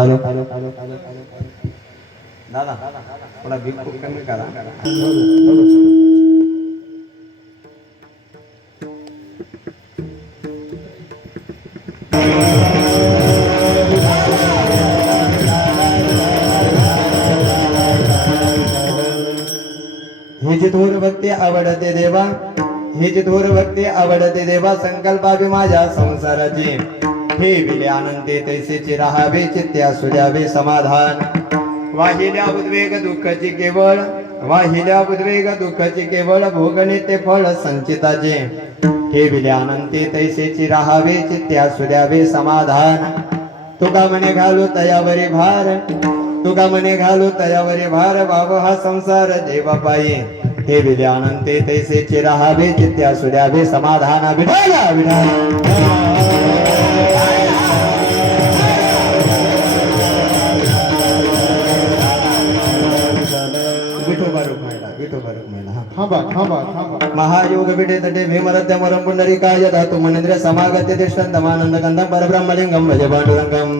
Hello दादा थोडा bill कमी करा. हे जे थोर भक्ती आवडते देवा, हे जे थोर भक्ती आवडते देवा, संकल्पावी माझ्या संसाराची हे विले आनंदे तैसेचे राहावे चित्ते असू द्यावे समाधान. वाहिल्या उद्वेग दुःखाची केवळ, वाहिल्या उद्वेग दुःखाची केवळ भोगणे ते फळ संचिताचे हे विले आनंदे तैसेचे राहावे चित्ते असू द्यावे समाधान. तुका मने घालू तयावरी भार, तुका मने घालू तयावरी भार, बाब हा संसार देवा पायी हे विले आनंदे तैसेचे राहावे चित्ते असू द्यावे समाधान. विठाला विठाला महायोग विडे तटे भीमरत्य मरम पुंडरीकाय धातु मनेंद्र समागत्य तिष्ठन् दमानंद गंधं परब्रह्मलिंगं भज पांडुरंगं.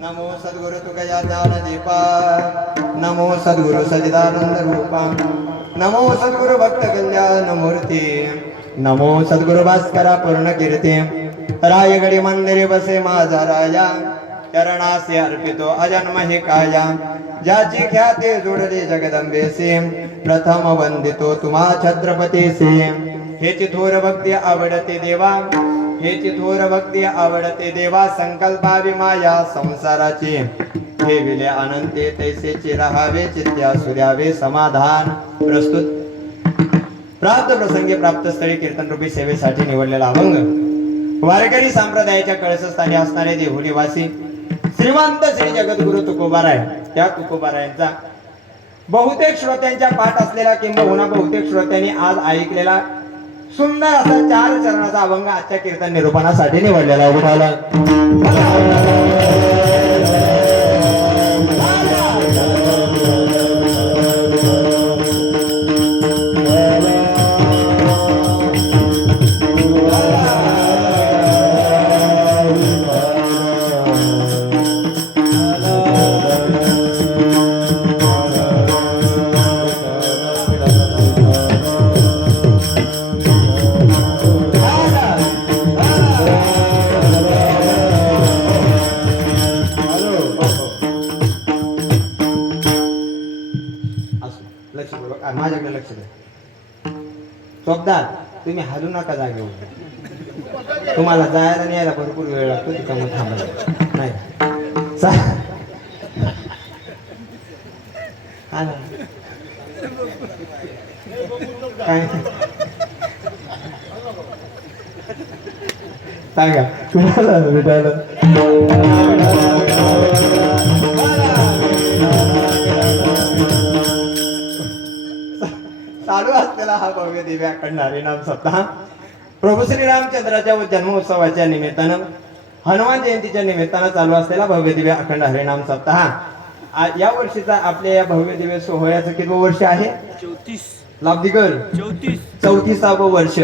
नमो सद्गुरु तुकया ज्ञान दीपा, नमो सद्गुरु सचिदानंद रूपा, नमो सद्गुरु भक्त कल्याण मूर्ती, नमो सद्गुरु भास्करा पूर्ण कीर्ती. रायगडी मंदिरे बसे माझा राजा, चरणासे अर्पितो अजन्म हे काया, ज्याची ख्याती जोडली जगदंबेसे, प्रथम वंदितो तुम्हा छत्रपतीसे. हेची थोर भक्ती आवडते देवा, हेची थोर भक्ती आवडते देवा, संकल्पावी माया संसाराची हे विले अनंते तैसेचे राहावे चित्ते असू द्यावे समाधान. प्रस्तुत प्राप्त प्रसंगी प्राप्त स्थळी कीर्तन रूपी सेवेसाठी निवडलेला अभंग वारकरी संप्रदायाच्या कळसस्थानी असणारे देहुरी वासी श्रीमंत श्री जगद्गुरु तुकोबाराय, त्या तुकोबारायांचा बहुतेक श्रोत्यांच्या पाठ असलेला किंबहुना बहुतेक श्रोत्यांनी आज ऐकलेला सुंदर असा 4 चरणाचा अभंग आजच्या कीर्तन निरूपणासाठी निवडलेला उठाला. माझ्याकडे लक्ष द्या. चोपदार तुम्ही हलू नका जागेवर, तुम्हाला जायला आणि यायला भरपूर वेळ लागतो, तिथं मग थांबायला नाही. काय सांगा विठाला विठाला चालू असलेला हा भव्य दिव्य अखंड हरिनाम सप्ताह प्रभू श्री रामचंद्राच्या जन्मोत्सवाच्या निमित्तानं हनुमान जयंतीच्या निमित्तानं चालू असलेला भव्य दिव्य अखंड हरिनाम सप्ताह या वर्षीचा आपल्या या भव्य दिव्य सोहळ्याचं किती वर्ष आहे? 34 लाभदिगर 34वे वर्ष.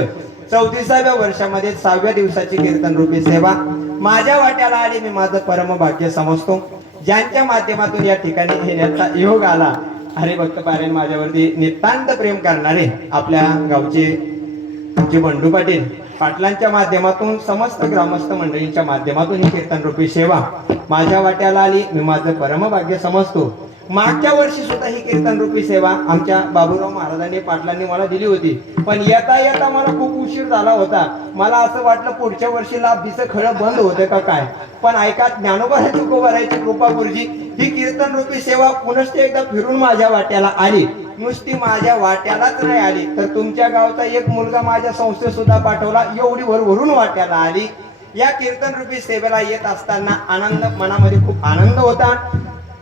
34व्या वर्षामध्ये 6व्या दिवसाची कीर्तन रूपी सेवा माझ्या वाट्याला आली. मी माझं परम भाग्य समजतो. ज्यांच्या माध्यमातून या ठिकाणी येण्याचा योग आला. हरिभक्त पारायण माझ्यावरती नितांत प्रेम करणारे आपल्या गावचे आमचे बंडू पाटलांच्या माध्यमातून समस्त ग्रामस्थ मंडळींच्या माध्यमातून ही कीर्तन रूपी सेवा माझ्या वाट्याला आली. मी माझं परम भाग्य समजतो. मागच्या वर्षी सुद्धा ही कीर्तन रूपी सेवा आमच्या बाबूराव महाराजांनी पाटलांनी मला दिली होती. पण येता येता मला खूप उशीर झाला होता. मला असं वाटलं पुढच्या वर्षी लाभदीचं खळं बंद होते का काय. पण ऐका ज्ञानोबाची तुकोबारायची कृपा गुरुजी ही कीर्तन रूपी सेवा पुनश्च एकदा फिरून माझ्या वाट्याला आली. नुसती माझ्या वाट्यालाच नाही आली तर तुमच्या गावचा एक मुलगा माझ्या संस्थेत सुद्धा पाठवला. एवढी भरभरून वाट्याला आली. या कीर्तन रूपी सेवेला येत असताना आनंद मनामध्ये खूप आनंद होता.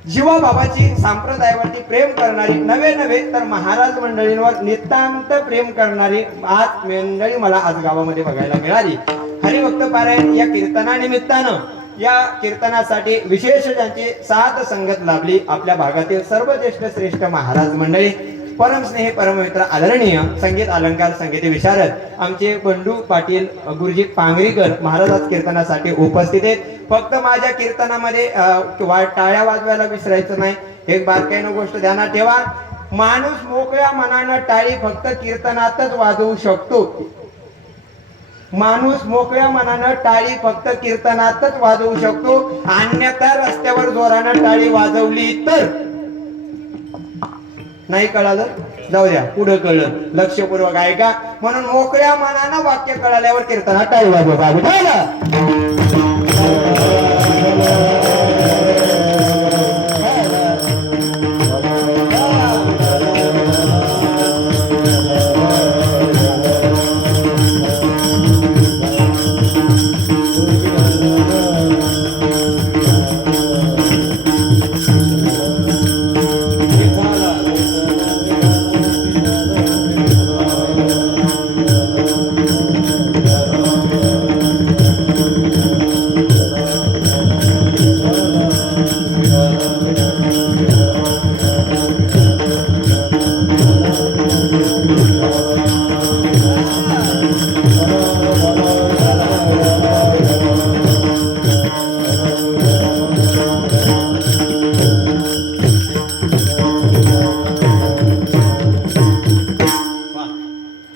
जीवा बाबाची संप्रदायावरती प्रेम करणारी नवे तर महाराज मंडळींवर नितांत प्रेम करणारी आज मंडळी मला आज गावामध्ये बघायला मिळाली. हरिभक्त पारायण या कीर्तनानिमित्तानं या कीर्तनासाठी विशेष ज्यांची साथ संगत लाभली आपल्या भागातील सर्व ज्येष्ठ श्रेष्ठ महाराज मंडळी परम स्नेह परममित्र आदरणीय संगीत अलंकार संगीत विशारद आमचे बंडू पाटील गुरुजी पांगरीकर महाराज आज कीर्तनासाठी उपस्थित आहेत. फक्त माझ्या कीर्तनामध्ये टाळ्या वाजवायला विसरायचं नाही. एक बारकाईनं गोष्ट ध्यानात ठेवा. माणूस मोकळ्या मनानं टाळी फक्त कीर्तनातच वाजवू शकतो. माणूस मोकळ्या मनानं टाळी फक्त कीर्तनातच वाजवू शकतो. अन्यथा रस्त्यावर जोरानं टाळी वाजवली तर नाही. कळालं? जाऊ द्या पुढे कळलं. लक्षपूर्वक ऐका. म्हणून मोकळ्या मनानं वाक्य कळाल्यावर कीर्तनात टाळी वाजवा.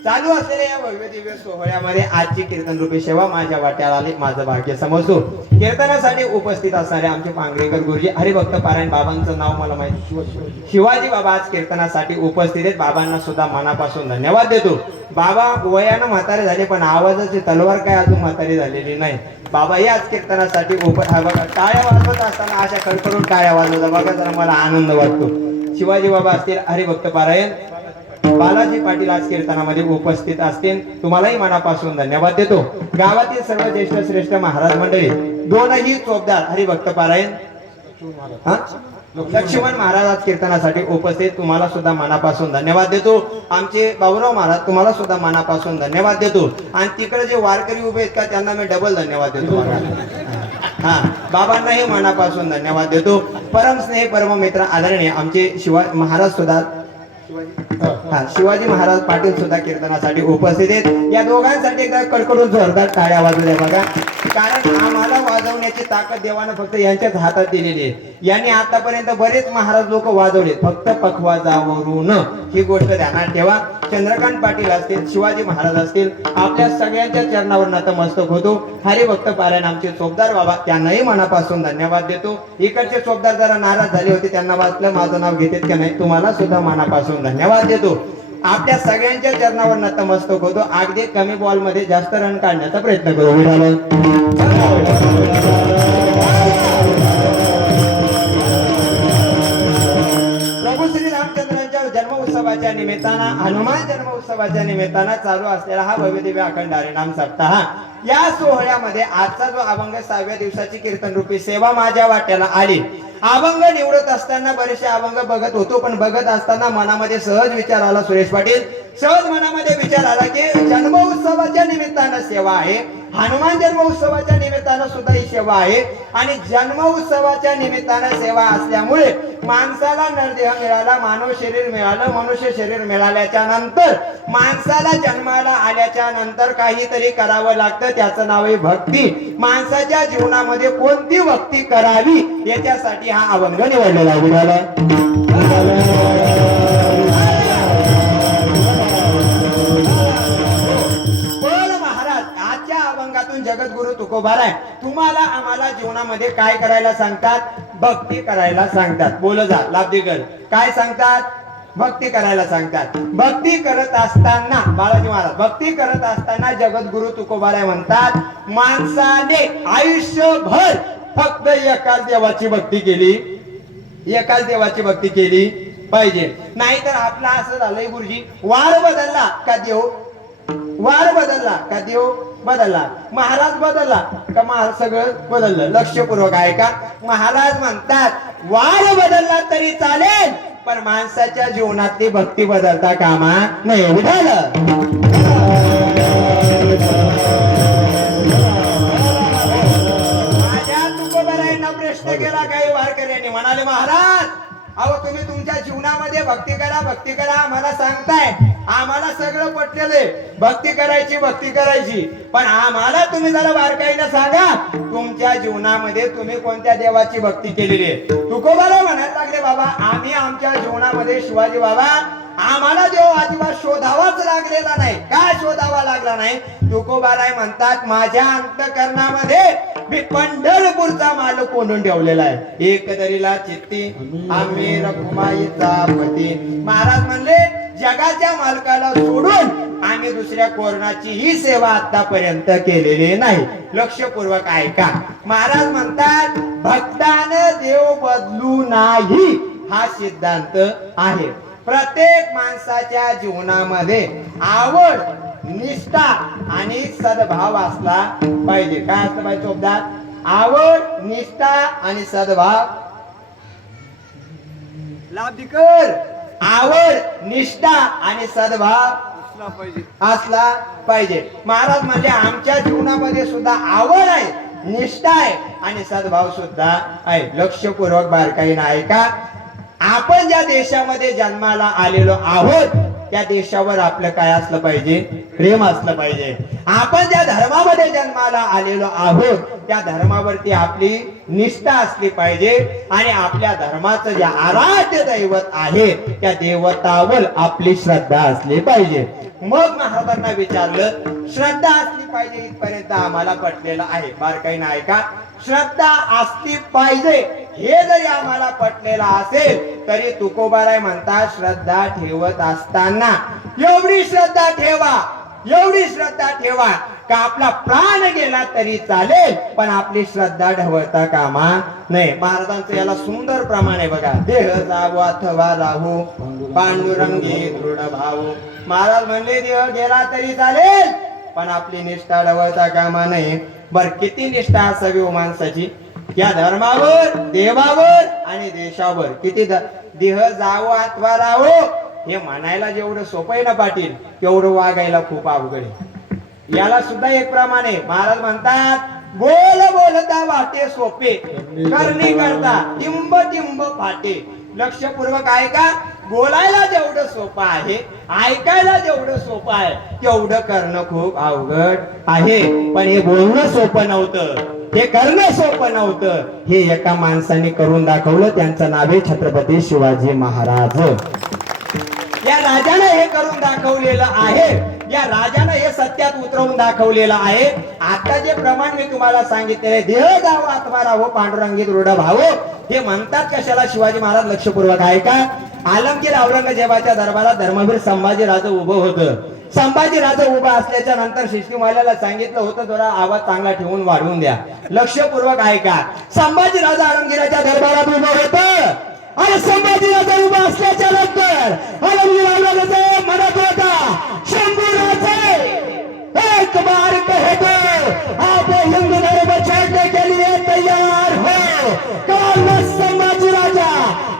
चालू असलेल्या या भव्य दिव्य सोहळ्यामध्ये आजची कीर्तन रूपी सेवा माझ्या वाट्याला आली. माझं भाग्य समजतो. कीर्तनासाठी उपस्थित असणारे आमचे पांगरेकर गुरुजी हरिभक्त पारायण बाबांचं नाव मला माहिती शिवाजी बाबा आज कीर्तनासाठी उपस्थित आहेत. बाबांना सुद्धा मनापासून धन्यवाद देतो. बाबा वयानं म्हातारे झाले पण आवाजाची तलवार काय अजून म्हातारी झालेली नाही. बाबा याच कीर्तनासाठी बघा टाळ्या वाजवत असताना अशा कडकडून टाळ्या वाजवतात बघा जरा मला आनंद वाटतो. शिवाजी बाबा असतील हरिभक्त पारायण बालाजी पाटील आज कीर्तनामध्ये उपस्थित असतील. तुम्हालाही मनापासून धन्यवाद देतो. गावातील सर्व ज्येष्ठ श्रेष्ठ महाराज मंडळी दोनही चोपदार हरिभक्त पारायण लक्ष्मण महाराज आज कीर्तनासाठी उपस्थित. तुम्हाला सुद्धा मनापासून धन्यवाद देतो. आमचे बाबूराव महाराज तुम्हाला सुद्धा मनापासून धन्यवाद देतो. आणि तिकडे जे वारकरी उभे आहेत का त्यांना मी डबल धन्यवाद देतो. बाबांनाही मनापासून धन्यवाद देतो. परम स्नेह परम मित्र आदरणीय आमचे शिवाजी महाराज सुद्धा शिवाजी महाराज पाटील सुद्धा कीर्तनासाठी उपस्थित आहेत. या दोघांसाठी एकदा कडकडून जोरदार टाळ्या वाजू द्या बघा. कारण आम्हाला वाजवण्याची ताकद देवानं फक्त यांच्याच हातात दिलेली आहे. यांनी आतापर्यंत बरेच महाराज लोक वाजवले फक्त पखवाजावरून. ही गोष्ट ध्यानात ठेवा. चंद्रकांत पाटील असतील शिवाजी महाराज असतील आपल्या सगळ्यांच्या चरणावर नतमस्तक होतो. हरिभक्त पारायण आमचे चोपदार बाबा त्यांनाही मनापासून धन्यवाद देतो. इकडचे चोपदार जरा नाराज झाले होते त्यांना वाचलं माझं नाव घेतात की नाही. तुम्हाला सुद्धा मनापासून धन्यवाद देतो. आपल्या सगळ्यांच्या चरणावर नतमस्तक होतो. अगदी कमी बॉल मध्ये जास्त रन काढण्याचा प्रयत्न करू. प्रभू श्री रामचंद्रांच्या जन्मोत्सवाच्या निमित्तानं हनुमान जन्मोत्सवाच्या निमित्तानं चालू असलेला हा भव्य दिव्य अखंड हरिनाम सप्ताह या सोहळ्यामध्ये आजचा जो अभंग 6व्या दिवसाची कीर्तन रूपी सेवा माझ्या वाट्याला आली. अभंग निवडत असताना बरेचसे अभंग बघत होतो, पण बघत असताना मनामध्ये सहज विचार आला, सुरेश पाटील, सहज मनामध्ये विचार आला की जन्मोत्सवाच्या निमित्तानं सेवा आहे, हनुमान जन्मोत्सवाच्या निमित्तानं सुद्धा ही सेवा आहे, आणि जन्मोत्सवाच्या निमित्तानं सेवा असल्यामुळे माणसाला नरदेह मिळाला, मानव शरीर मिळालं, मनुष्य शरीर मिळाल्याच्या नंतर माणसाला जन्माला आल्याच्या नंतर काहीतरी करावं लागतं, त्याचं नाव आहे भक्ती. माणसाच्या जीवनामध्ये कोणती भक्ती करावी याच्यासाठी हा अभंग निवडलेला आहे. जगद्गुरु तुकोबाराय तुम्हाला आम्हाला जीवनामध्ये काय करायला सांगतात? भक्ती करायला सांगतात. बोल जा लाभदीकर, काय सांगतात? भक्ती करायला सांगतात. भक्ती करत असताना बाळाजी महाराज भक्ती करत असताना जगद्गुरु तुकोबाराय म्हणतात, माणसाने आयुष्यभर फक्त एकाच देवाची भक्ती केली, एकाच देवाची भक्ती केली पाहिजे. नाहीतर आपला असं झालंय गुरुजी, वार बदलला का देव, वार बदलला का देव बदलला, महाराज बदलला का महाराज सगळं बदललं. लक्षपूर्वक आहे का? महाराज म्हणतात वार बदलला तरी चालेल, पण माणसाच्या जीवनातली भक्ती बदलता कामा नाही. विठाल माझ्या तुकोबारायांना प्रश्न केला काही वारकऱ्यांनी, म्हणाले महाराज अहो तुम्ही तुमच्या जीवनामध्ये भक्ती करा, भक्ती करा आम्हाला सांगताय, आम्हाला सगळं पटलेले भक्ती करायची, भक्ती करायची, पण आम्हाला तुम्ही जरा बारकाईने सांगा तुमच्या जीवनामध्ये तुम्ही कोणत्या देवाची भक्ती केलेली आहे. तुकोबाराय म्हणायला लागले, बाबा आम्ही आमच्या जीवनामध्ये शिवाजी बाबा आम्हाला देव अजिबात शोधावाच लागलेला नाही. काय शोधावा लागला नाही? तुकोबाराय म्हणतात माझ्या अंतकरणामध्ये मी पंढरपूरचा माल कोंडून ठेवलेला आहे. एक दरीला चित्ती आम्ही रखुमाईचा पती. महाराज म्हणले जगाच्या मालकाला सोडून आम्ही दुसऱ्या कोणाची ही सेवा आतापर्यंत केलेली नाही. लक्षपूर्वक ऐका. महाराज म्हणतात भक्ताने देव बदलू नाही हा सिद्धांत आहे. प्रत्येक माणसाच्या जीवनामध्ये आवड, निष्ठा आणि सद्भाव असला पाहिजे. काय असलं पाहिजे चोपदार? आवड, निष्ठा आणि सद्भाव. लाभदीकर आवड, निष्ठा आणि सद्भाव असला पाहिजे. महाराज म्हणजे आमच्या जीवनामध्ये सुद्धा आवड आहे, निष्ठा आहे आणि सद्भाव सुद्धा आहे. लक्षपूर्वक बारकाईने ऐका. आपण ज्या देशामध्ये जन्माला आलेलो आहोत त्या देशावर आपलं काय असलं पाहिजे? प्रेम असलं पाहिजे. आपण ज्या धर्मामध्ये जन्माला आलेलो आहोत त्या धर्मावरती आपली निष्ठा असली पाहिजे आणि आपल्या धर्माचं जे आराध्य दैवत आहे त्या देवतावर आपली श्रद्धा असली पाहिजे. मग महाराजांना विचारलं श्रद्धा असली पाहिजे इथपर्यंत आम्हाला पटलेलं आहे. बारकाईने ऐका. श्रद्धा असली पाहिजे हे जरी आम्हाला पटलेलं असेल तरी तुकोबाराय म्हणतात श्रद्धा ठेवत असताना एवढी श्रद्धा ठेवा, एवढी श्रद्धा ठेवा का आपला प्राण गेला तरी चालेल पण आपली श्रद्धा ढवळता कामा नाही. महाराजांचं याला सुंदर प्रमाणे बघा. देह जावो अथवा राहू पांडुरंगी दृढ भाऊ. महाराज म्हणले देह गेला तरी चालेल पण आपली निष्ठा ढवळता कामा नाही. बर किती निष्ठा असावी हो माणसाची या धर्मावर, देवावर आणि देशावर. किती देह जावो अथवा राहू हे म्हणायला जेवढं सोपं आहे ना पाटील तेवढं वागायला खूप अवघड आहे. याला सुद्धा एक प्रमाणे महाराज म्हणतात बोल बोलता वाटे सोपे करणी करता टिंब टिंब फाटे. लक्षपूर्वक ऐका. बोलायला जेवढं सोपं आहे, ऐकायला जेवढं सोपं आहे तेवढं करणं खूप अवघड आहे. पण हे बोलणं सोपं नव्हतं, हे करणं सोपं नव्हतं. हे एका माणसाने करून दाखवलं. त्यांचं नाव आहे छत्रपती शिवाजी महाराज. या राजाने हे करून दाखवलेलं आहे. या राजाने हे सत्यात उतरवून दाखवलेलं आहे. आता जे प्रमाण मी तुम्हाला सांगितले देह जावो अथवा राहो पांडुरंगी दृढ भाव हे म्हणतात कशाला शिवाजी महाराज? लक्षपूर्वक आहे का? आलमगीर औरंगजेबाच्या दरबारात धर्मवीर संभाजी राजे उभं होतं. संभाजी राजे उभा असल्याच्या नंतर शिष्टीमाल्याला सांगितलं होतं जरा आवाज चांगला ठेवून वाढवून द्या. लक्षपूर्वक आहे का? संभाजी राजा औरंगजेबाच्या दरबारात उभं होतं आणि संभाजी राजा उभा असल्याच्या नंतर आलमगीर औरंगजेब म्हणत होता शंभूराजे एक बार कह दो काल संभाजी राजा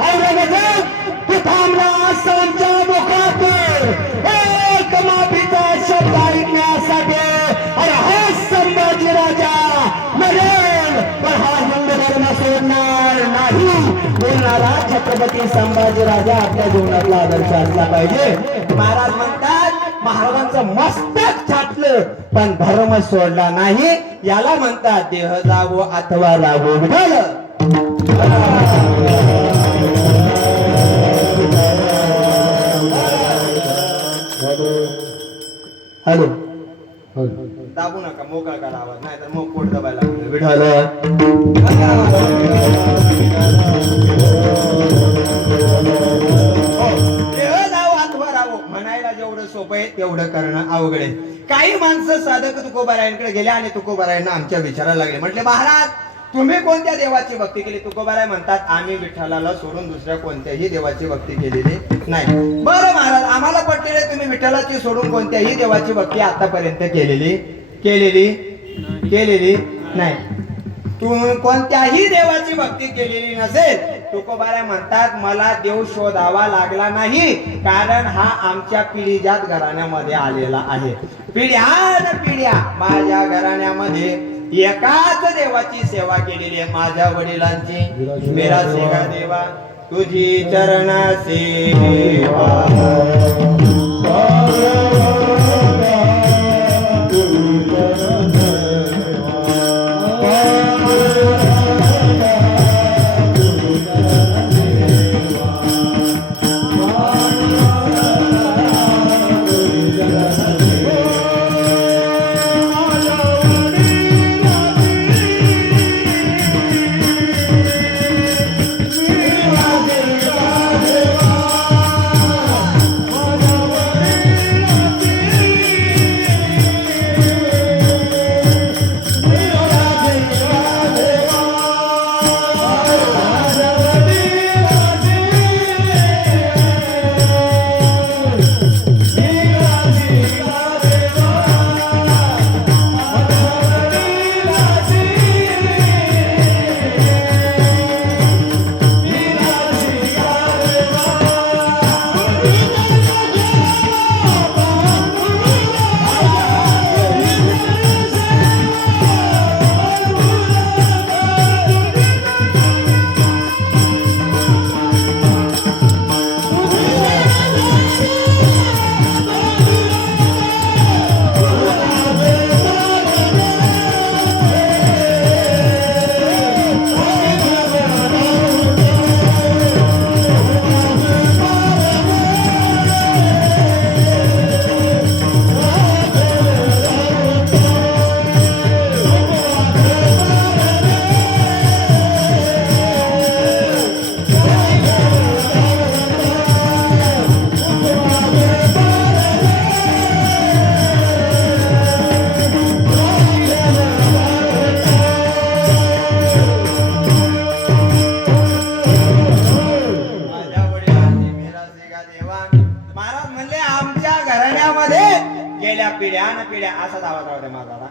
औरंगजेब तू थांबला आसामच्या मुखातून एक माफीचा शब्द ऐकण्यासाठी. अरे हा संभाजी राजा मरेल पण हा हिंदू धर्म सोडणार नाही बोलणारा छत्रपती संभाजी राजा आपल्या जीवनातला आदर्श असला पाहिजे. महाराज म्हणतात महाराजांचं मस्तक छाटलं पण धर्म सोडला नाही. याला म्हणतात देह जावो अथवा रागो विठ्ठल. हॅलो दाबू नका मोकळा करा आवाज नाही तर मग पोट दबायला लागतं. विठ्ठल म्हणायला जेवढं सोपं आहे तेवढं करणं अवघड आहे. काही माणसं साधक तुकोबारायांकडे गेले आणि तुकोबारायांना आमच्या विचारायला लागले. म्हटले महाराज तुम्ही कोणत्या देवाची भक्ती केली? तुकोबाराय म्हणतात आम्ही विठ्ठलाला सोडून दुसऱ्या कोणत्याही देवाची भक्ती केलेली नाही. बरं महाराज आम्हाला पटलेले तुम्ही विठ्ठलाची सोडून कोणत्याही देवाची भक्ती आतापर्यंत केलेली नाही. तुम्ही कोणत्याही देवाची भक्ती केलेली नसेल. तुकोबाराय म्हणतात मला देव शोधावा लागला नाही कारण हा आमच्या पिढीजात घराण्यामध्ये आलेला आहे. पिढ्या माझ्या घराण्यामध्ये एकाच देवाची सेवा केलेली आहे. माझ्या वडिलांची मेरा सेवा देवा तुझी चरणा सेवा. पिढ्या असाच आवाज राहते माझा.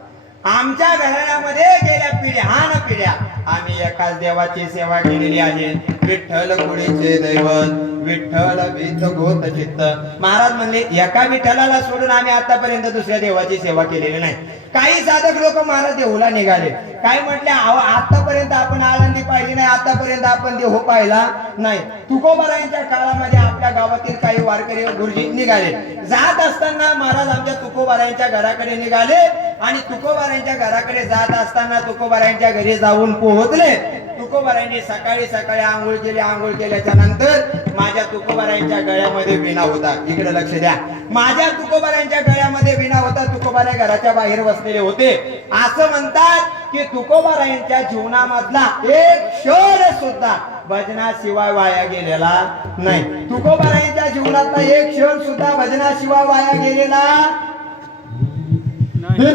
आमच्या घराण्यामध्ये गेल्या पिढ्या आम्ही एकाच देवाची सेवा केलेली आहे. विठ्ठल कुडीचे दैवत विठ्ठल वीत गोत चित्त. महाराज म्हणले एका विठ्ठलाला सोडून आम्ही आतापर्यंत दुसऱ्या देवाची सेवा केलेली नाही. काही साधक लोक महाराज देहूला निघाले. काय म्हटले आतापर्यंत आपण आळंदी पाहिली नाही, आतापर्यंत आपण देहू पाहिला नाही. तुकोबारायांच्या काळामध्ये आपल्या गावातील काही वारकरी गुरुजी निघाले. जात असताना महाराज आमच्या तुकोबारायांच्या घराकडे निघाले आणि तुकोबारायांच्या घराकडे जात असताना तुकोबारायांच्या घरी जाऊन पोहोचले. तुकोबारायांनी सकाळी आंघोळ केली. आंघोळ केल्याच्या नंतर माझ्या तुकोबारायांच्या गळ्यामध्ये विणा होता. इकडे लक्ष द्या. माझ्या तुकोबारायांच्या गळ्यामध्ये विणा होता. तुकोबाराय घराच्या बाहेर बसलेले होते. असं म्हणतात की तुकोबारायांच्या जीवनामधला एक क्षण सुद्धा भजनाशिवाय वाया गेलेला नाही. तुकोबारायांच्या जीवनातला एक क्षण सुद्धा भजनाशिवाय वाया गेलेला नाही.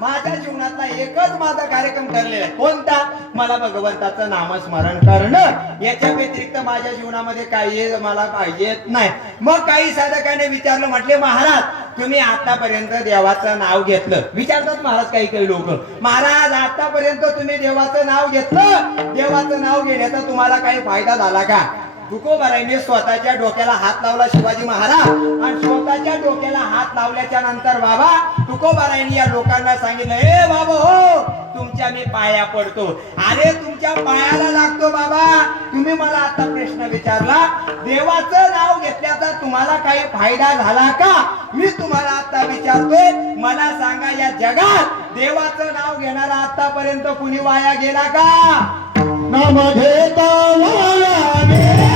माझ्या जीवनातला एकच माझा कार्यक्रम ठरलेला आहे. कोणता? मला भगवंताचं नामस्मरण करणं. याच्या व्यतिरिक्त माझ्या जीवनामध्ये काही मला पाहिजे नाही. मग काही साधकाने विचारलं, म्हटले महाराज तुम्ही आतापर्यंत देवाचं नाव घेतलं. विचारतात महाराज काही काही लोक, महाराज आतापर्यंत तुम्ही देवाचं नाव घेतलं, देवाचं नाव घेण्याचा तुम्हाला काही फायदा झाला का? तुकोबारायने स्वतःच्या डोक्याला हात लावला शिवाजी महाराज, आणि स्वतःच्या डोक्याला हात लावल्याच्या नंतर बाबा तुकोबारायने या लोकांना सांगितलं, ए बाबा हो तुमच्या मी पाया पडतो. अरे तुमच्या पायाला लागतो बाबा. तुम्ही मला आता प्रश्न विचारला, देवाचं नाव घेतल्याचा तुम्हाला काही फायदा झाला का? मी तुम्हाला आता विचारतोय, मला सांगा या जगात देवाचं नाव घेणारा आतापर्यंत कुणी वाया गेला का? नाम घेता वाया गेला.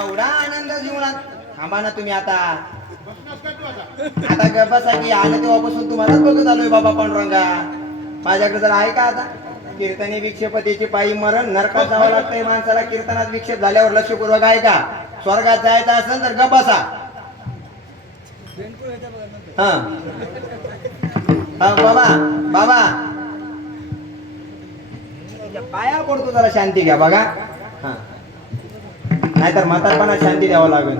एवढा आनंद जीवनात. थांबा ना तुम्ही आता गर्भासाठी आलं तेव्हापासून तुम्हालाच बघत आलोय बाबा पांडुरंगा. माझ्याकडे जर आहे का आता? कीर्तने विक्षेपतेचे पायी मरण, नरकात जावं लागतंय माणसाला. कीर्तनात विक्षेप झाल्यावर लक्षपूर्वक आहे का? स्वर्गात जायचं असेल तर गप बसा. हा बाबा बाबा पाया पडतो, जरा शांती घ्या बघा. हा नाहीतर म्हातारपणा शांती द्यावं लागेल.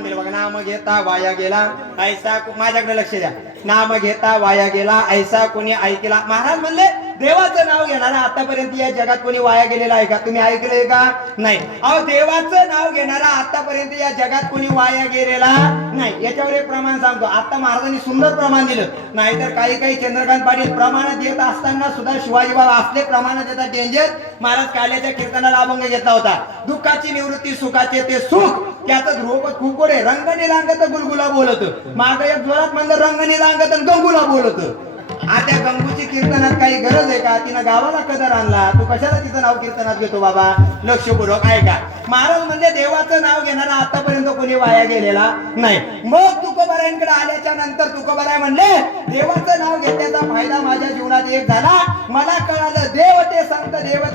विठोबा नाम घेता वाया गेला ऐसा. माझ्याकडे लक्ष द्या. नाम घेता वाया गेला ऐसा कोणी ऐकला. महाराज म्हणले देवाचं नाव घेणारा आतापर्यंत या जगात कोणी वाया गेलेला आहे का? तुम्ही ऐकलंय का? नाही. अहो देवाचं नाव घेणारा आतापर्यंत या जगात कोणी वाया गेलेला नाही. याच्यावर एक प्रमाण सांगतो. आता महाराजांनी सुंदर प्रमाण दिलं. नाहीतर काही चंद्रकांत पाटील प्रमाण देत असताना सुद्धा शिवाजी बाबा असले प्रमाण देतात डेंजर. महाराज काल्याच्या कीर्तनाला अभंग घेतला होता. दुःखाची निवृत्ती सुखाचे ते सुख, त्याचं ध्रुवपद खुकोडे रंगणी रांगत गुलगुला बोलत. माग एक जोरात म्हणलं रंगणी रांगत गंगुला बोलत. आता गंगूची कीर्तनात काही गरज आहे का? तिनं गावाला कदर आणला, तू कशाला तिचं नाव कीर्तनात घेतो बाबा? लक्षपूर्वक आहे का? महाराज म्हणजे देवाचं नाव घेणारा आतापर्यंत कोणी वाया गेलेला नाही. मग तुकोबारायांकडे आल्याच्या नंतर तुकोबाराय म्हणले देवाचं नाव घेतल्याचा फायदा माझ्या जीवनात एक झाला. मला कळालं देव ते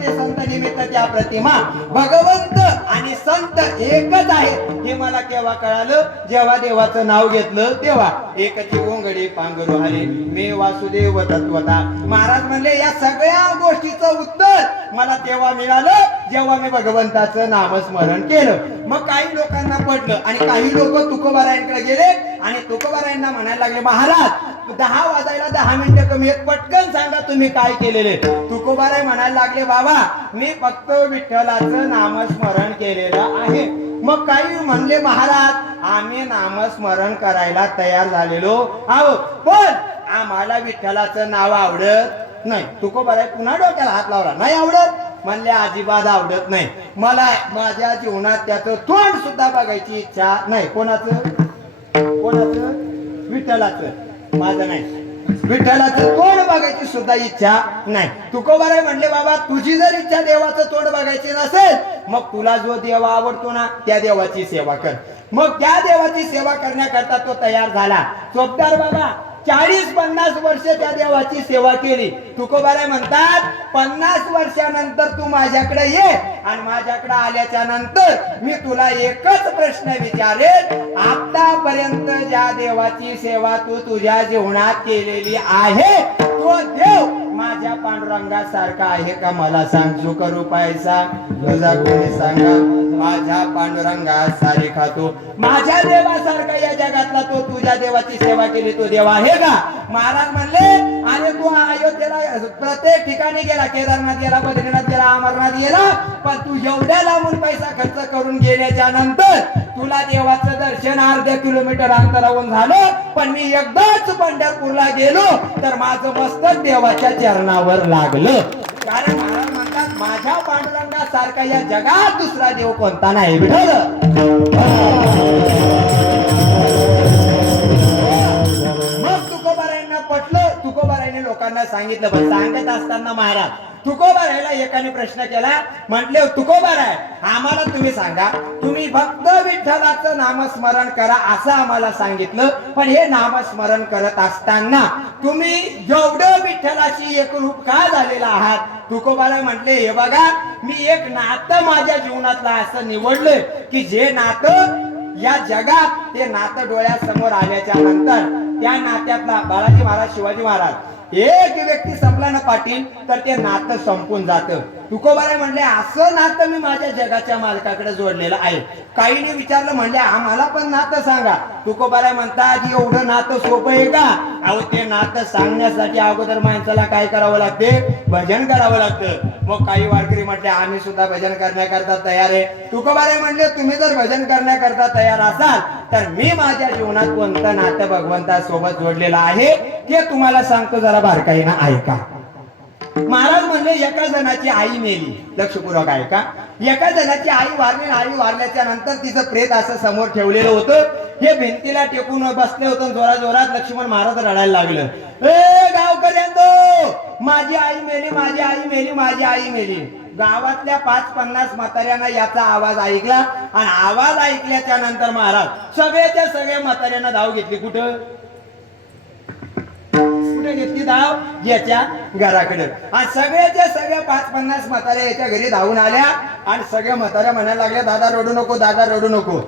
संत निमित्त त्या प्रतिमा. भगवंत आणि संत एकच आहे हे मला केव्हा कळालं? जेव्हा देवाचं नाव घेतलं तेव्हा. एकची ओंगडी पांघरू हरे मे वासुदेव तत्वता. महाराज म्हणले या सगळ्या गोष्टीचं उत्तर मला तेव्हा मिळालं जेव्हा मी भगवंताचं नामस्मरण केलं. मग काही लोकांना पटलं आणि काही लोक तुकोबारायांकडे गेले आणि तुकोबारायांना म्हणायला लागले, महाराज 10 वाजायला 10 मिनिटं कमी आहेत, पटकन सांगा तुम्ही काय केलेले. तुकोबाराय म्हणायला लागले, बाबा मी फक्त विठ्ठलाचं नामस्मरण केलेलं आहे. मग काही म्हणले, महाराज आम्ही नामस्मरण करायला तयार झालेलो आहोत, पण आम्हाला विठ्ठलाचं नाव आवडत नाही. तुकोबाराय पुन्हा डोक्याला हात लावला. नाही आवडत? म्हणले अजिबात आवडत नाही. मला माझ्या जीवनात त्याचं तोंड सुद्धा बघायची इच्छा नाही. कोणाचं? विठ्ठलाचं. माझं नाही. विठ्ठलाचं तोंड बघायची सुद्धा इच्छा नाही. तुकोबाराय म्हणले, बाबा तुझी जर इच्छा देवाचं तोंड बघायची नसेल मग तुला जो देव आवडतो ना त्या देवाची सेवा कर. मग त्या देवाची सेवा करण्याकरता तो तयार झाला. चोपदार बाबा 40-50 वर्ष त्या देवाची सेवा केली. तुकोबाराय म्हणतात 50 वर्षानंतर तू माझ्याकडे ये आणि माझ्याकडे आल्याच्या नंतर मी तुला एकच प्रश्न विचारेल, आतापर्यंत ज्या देवाची सेवा तू तुझ्या जीवनात केलेली आहे तो देव माझ्या पांडुरंगासारखा आहे का मला सांग, जो करू पैसा तुझा कोणी सांगा, माझ्या पांडुरंगा सारी खातो, माझ्या देवासारखा या जगातला तो, तुझ्या देवाची सेवा केली तो देव आहे का? महाराज म्हणले अरे तू अयोध्येला प्रत्येक ठिकाणी गेला, केदारनाथ गेला, बद्रीनाथ गेला, अमरनाथ गेला, पण तू एवढ्या लांबून पैसा खर्च करून गेल्याच्या नंतर तुला देवाचं दर्शन अर्ध्या किलोमीटर अंतरावरून झालं, पण मी एकदाच पंढरपूरला गेलो तर माझं मस्तक देवाच्या चरणावर लागलं. कारण महाराज म्हणतात माझ्या पांडुरंगासारखा या जगात दुसरा देव कोणता नाही. विठ्ठल मग तुकोबारायांना पटलं, तुकोबारायांनी लोकांना सांगितलं. पण सांगत असताना महाराज तुकोबारायला एकाने प्रश्न केला, म्हटले तुकोबाराय आम्हाला तुम्ही सांगा, तुम्ही फक्त विठ्ठलाचं नामस्मरण करा असं आम्हाला सांगितलं, पण हे नामस्मरण करत असताना तुम्ही जेवढं विठ्ठलाशी एकरूप का झालेला आहात? तुकोबाराय म्हटले हे बघा, मी एक नातं माझ्या जीवनातलं असं निवडलंय की जे नातं या जगात ते नातं डोळ्यासमोर आल्याच्या नंतर त्या नात्यातला बाळाजी महाराज, शिवाजी महाराज एक व्यक्ती संपला ना पाटील तर ते नातं संपून जातं. तुकोबाराय म्हणले असं नातं मी माझ्या जगाच्या मालकाकडे जोडलेलं आहे. काहीने विचारलं, म्हणले आम्हाला पण नातं सांगा. तुकोबाराय म्हणतात एवढं नातं सोपं आहे का? अहो ते नातं सांगण्यासाठी अगोदर माणसाला काय करावं लागते? भजन करावं लागतं. मग काही वारकरी म्हटले आम्ही सुद्धा भजन करण्याकरता तयार आहे. तुकोबाराय म्हणले तुम्ही जर भजन करण्याकरता तयार असाल तर मी माझ्या जीवनात कोणतं नातं भगवंतासोबत जोडलेलं आहे ते तुम्हाला सांगतो, जरा बारकाईनं ऐका. महाराज म्हणले एका जणाची आई मेली, लक्षपूर्वक ऐका. एका जणाची आई वारली, आई वारल्याच्या नंतर तिचं प्रेत असं समोर ठेवलेलं होतं. हे भिंतीला टेकून बसले होते, जोरात जोरात लक्ष्मण महाराज रडायला लागलं, ए गावकऱ्यांनो माझी आई मेली, माझी आई मेली, माझी आई मेली. गावातल्या 5-50 म्हाताऱ्यांना याचा आवाज ऐकला आणि आवाज ऐकल्याच्या नंतर महाराज सगळ्याच्या सगळ्या म्हाताऱ्यांना धाव घेतली. कुठं घेतली धाव? याच्या घराकडे. आणि सगळ्याच्या सगळ्या 5-50 म्हाताऱ्या याच्या घरी धावून आल्या आणि सगळ्या म्हाताऱ्या म्हणायला लागल्या दादा रडू नको, दादा रडू नको,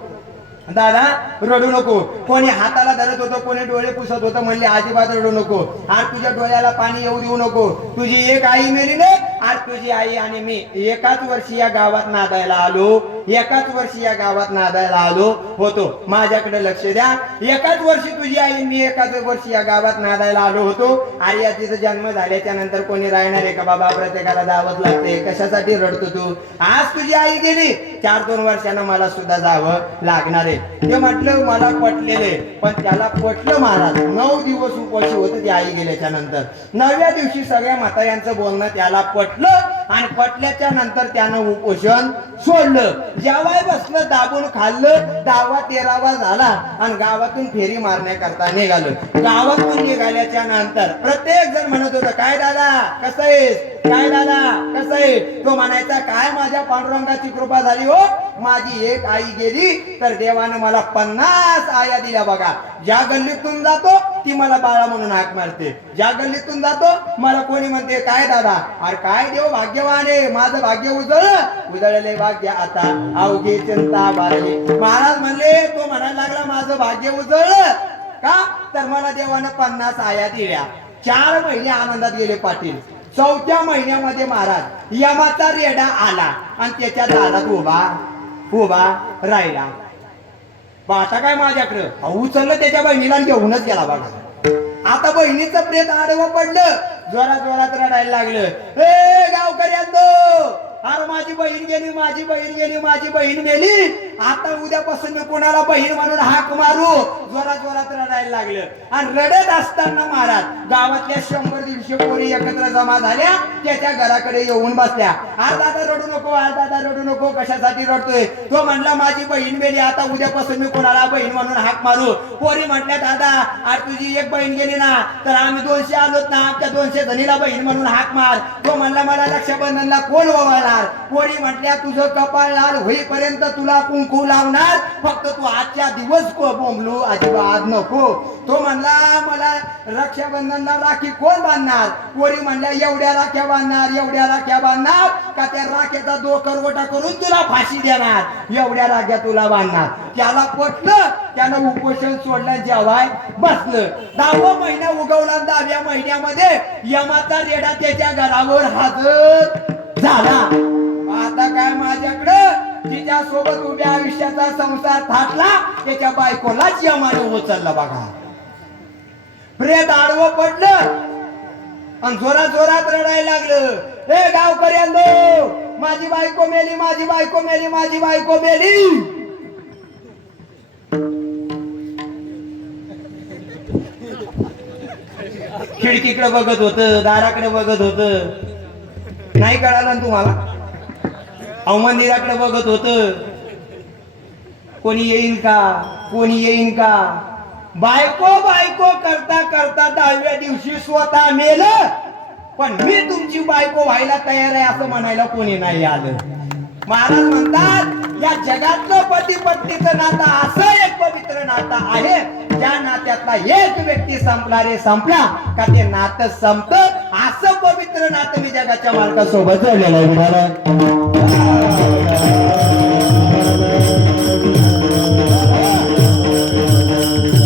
दादा रडू नको. कोणी हाताला धरत होतं, कोणी डोळे पुसत होतं. म्हणले अजिबात रडू नको, आज तुझ्या डोळ्याला पाणी येऊ देऊ नको. तुझी एक आई मेली ना, आज तुझी आई आणि मी एकाच वर्षी या गावात नांदायला आलो, एकाच वर्षी या गावात नांदायला आलो होतो. माझ्याकडे लक्ष द्या, एकाच वर्षी तुझी आई मी एकाच वर्षी या गावात नांदायला आलो होतो. आणि या तिचा जन्म झाल्याच्या नंतर कोणी राहणार आहे का बाबा? प्रत्येकाला जावंच लागते. कशासाठी रडतो तू? आज तुझी आई गेली, 4-2 वर्षांना मला सुद्धा जावं लागणार आहे. ते म्हटलं मला पटलेले, पण त्याला पटलं महाराज. 9 दिवस उपाशी होते ती आई गेल्याच्या नंतर. 9व्या दिवशी सगळ्या म्हाताऱ्यांचं बोलणं त्याला पटलं आणि पटल्याच्या नंतर त्यानं उपोषण सोडलं. जेवाय बसलं, दाबून खाल्लं. 10वा-13वा झाला आणि गावातून फेरी मारण्याकरता निघालं. गावातून निघाल्याच्या नंतर प्रत्येक जण म्हणत होतं काय दादा कसं आहेस, काय दादा कसं आहे? तो म्हणायचा काय माझ्या पांडुरंगाची कृपा झाली हो, माझी एक आई गेली तर देवानं मला 50 आया दिल्या बघा. ज्या गल्लीतून जातो ती मला बाळा म्हणून हाक मारते, ज्या गल्लीतून जातो मला कोणी म्हणते काय दादा. अरे काय देव भाग्यवान आहे, माझं भाग्य उजळले भाग्य आता अवघी चिंता बारली. महाराज म्हणले तो म्हणायला लागला माझं भाग्य उजळलं का, तर मला देवानं 50 आया दिल्या. 4 महिने आनंदात गेले पाटील. 4थ्या महिन्यामध्ये महाराज यमाचा रेडा आला आणि त्याच्या दारात उभा राहिला. आता काय माझ्याकडं उचललं त्याच्या बहिणीला घेऊनच गेला बघा. आता बहिणीचं प्रेत आडवं पडलं, जोरात जोरात रडायला लागलं, ए गावकऱ्यांनो अरे माझी बहीण गेली, माझी बहीण गेली, माझी बहीण मेली. आता उद्यापासून मी कोणाला बहीण म्हणून हाक मारू? जोरात जोरात रडायला लागलं. आणि रडत असताना महाराज गावातल्या 100-150 पोरी एकत्र जमा झाल्या, त्याच्या घराकडे येऊन बसल्या. आज दादा रडू नको, आज दादा रडू नको, कशासाठी रडतोय? तो म्हणला माझी बहीण मेली, आता उद्यापासून मी कोणाला बहीण म्हणून हाक मारू? पोरी म्हटल्या दादा आज तुझी एक बहीण गेली ना, तर आम्ही 200 आलोत ना, आमच्या 200 जणीला बहीण म्हणून हाक मार. तो म्हणला मला रक्षाबंधनला कोण ओवाळणार? पोरी म्हटल्या तुझं कपाळ लाल होईपर्यंत तुला कुंकू लावणार, फक्त तू आजच्या दिवस बोंबलू अजिबात नको. तो म्हणला मला रक्षाबंधनला राखी कोण बांधणार? पोरी म्हणल्या एवढ्या राख्या बांधणार, एवढ्या राख्या बांधणार का त्या राख्याचा करवटा करून तुला फाशी देणार, एवढ्या राख्या तुला बांधणार. त्याला पटलं, त्यानं उपोषण सोडलं, जेवाय बसलं. 10वा महिना उगवला, 10व्या महिन्यामध्ये यमाचा रेडा त्याच्या घरावर हजर झाला. आता काय माझ्याकडं तिच्या सोबत उभ्या आयुष्याचा संसार थाटला, त्याच्या बायकोलाच यमाने उचललं बघा. प्रेत आडवं पडलं आणि जोरात जोरात रडायला लागलं. ए गावकऱ्यांनो, माझी बायको मेली, माझी बायको मेली, माझी बायको मेली. खिडकीकडे बघत होत, दाराकडे बघत होत, नाही कळालं ना तुम्हाला? अहो मंदिराकडे बघत होत, कोणी येईल का, कोणी येईल का. बायको बायको करता करता 10व्या दिवशी स्वतः मेलं, पण मी तुमची बायको व्हायला तयार आहे असं म्हणायला कोणी नाही आलं. महाराज म्हणतात या जगातलं पती पत्नीचं नातं असं एक पवित्र नातं आहे, ज्या नात्यातला एक व्यक्ती संपला रे संपला का ते नातं संपत. असं पवित्र नातं मी जगाच्या मालकासोबत जोडलेलं आहे.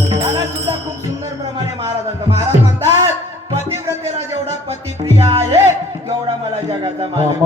त्याला सुद्धा खूप सुंदर प्रमाणे महाराज म्हणतात पतिव्रतेला जेवढा पती प्रिय आहे तेवढा मला जगाचा मालक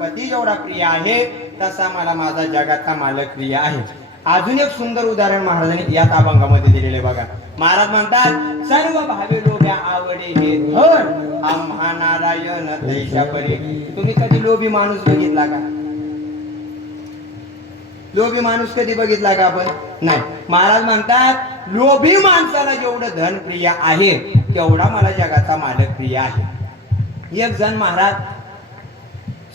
पती जेवढा प्रिय आहे तसा मला माझा जगाचा मालक प्रिय आहे. अजून एक सुंदर उदाहरण महाराजांनी याच अभंगामध्ये दिलेले बघा. महाराज म्हणतात सर्व भावे लोभ्या आवडे हे धन आम्हा नारायण तैशा परी. तुम्ही कधी लोभी माणूस बघितला का? लोभी माणूस कधी बघितला का आपण? नाही. महाराज म्हणतात लोभी माणसाला जेवढं धन प्रिय आहे तेवढा मला जगाचा मालक प्रिय आहे. एक जण महाराज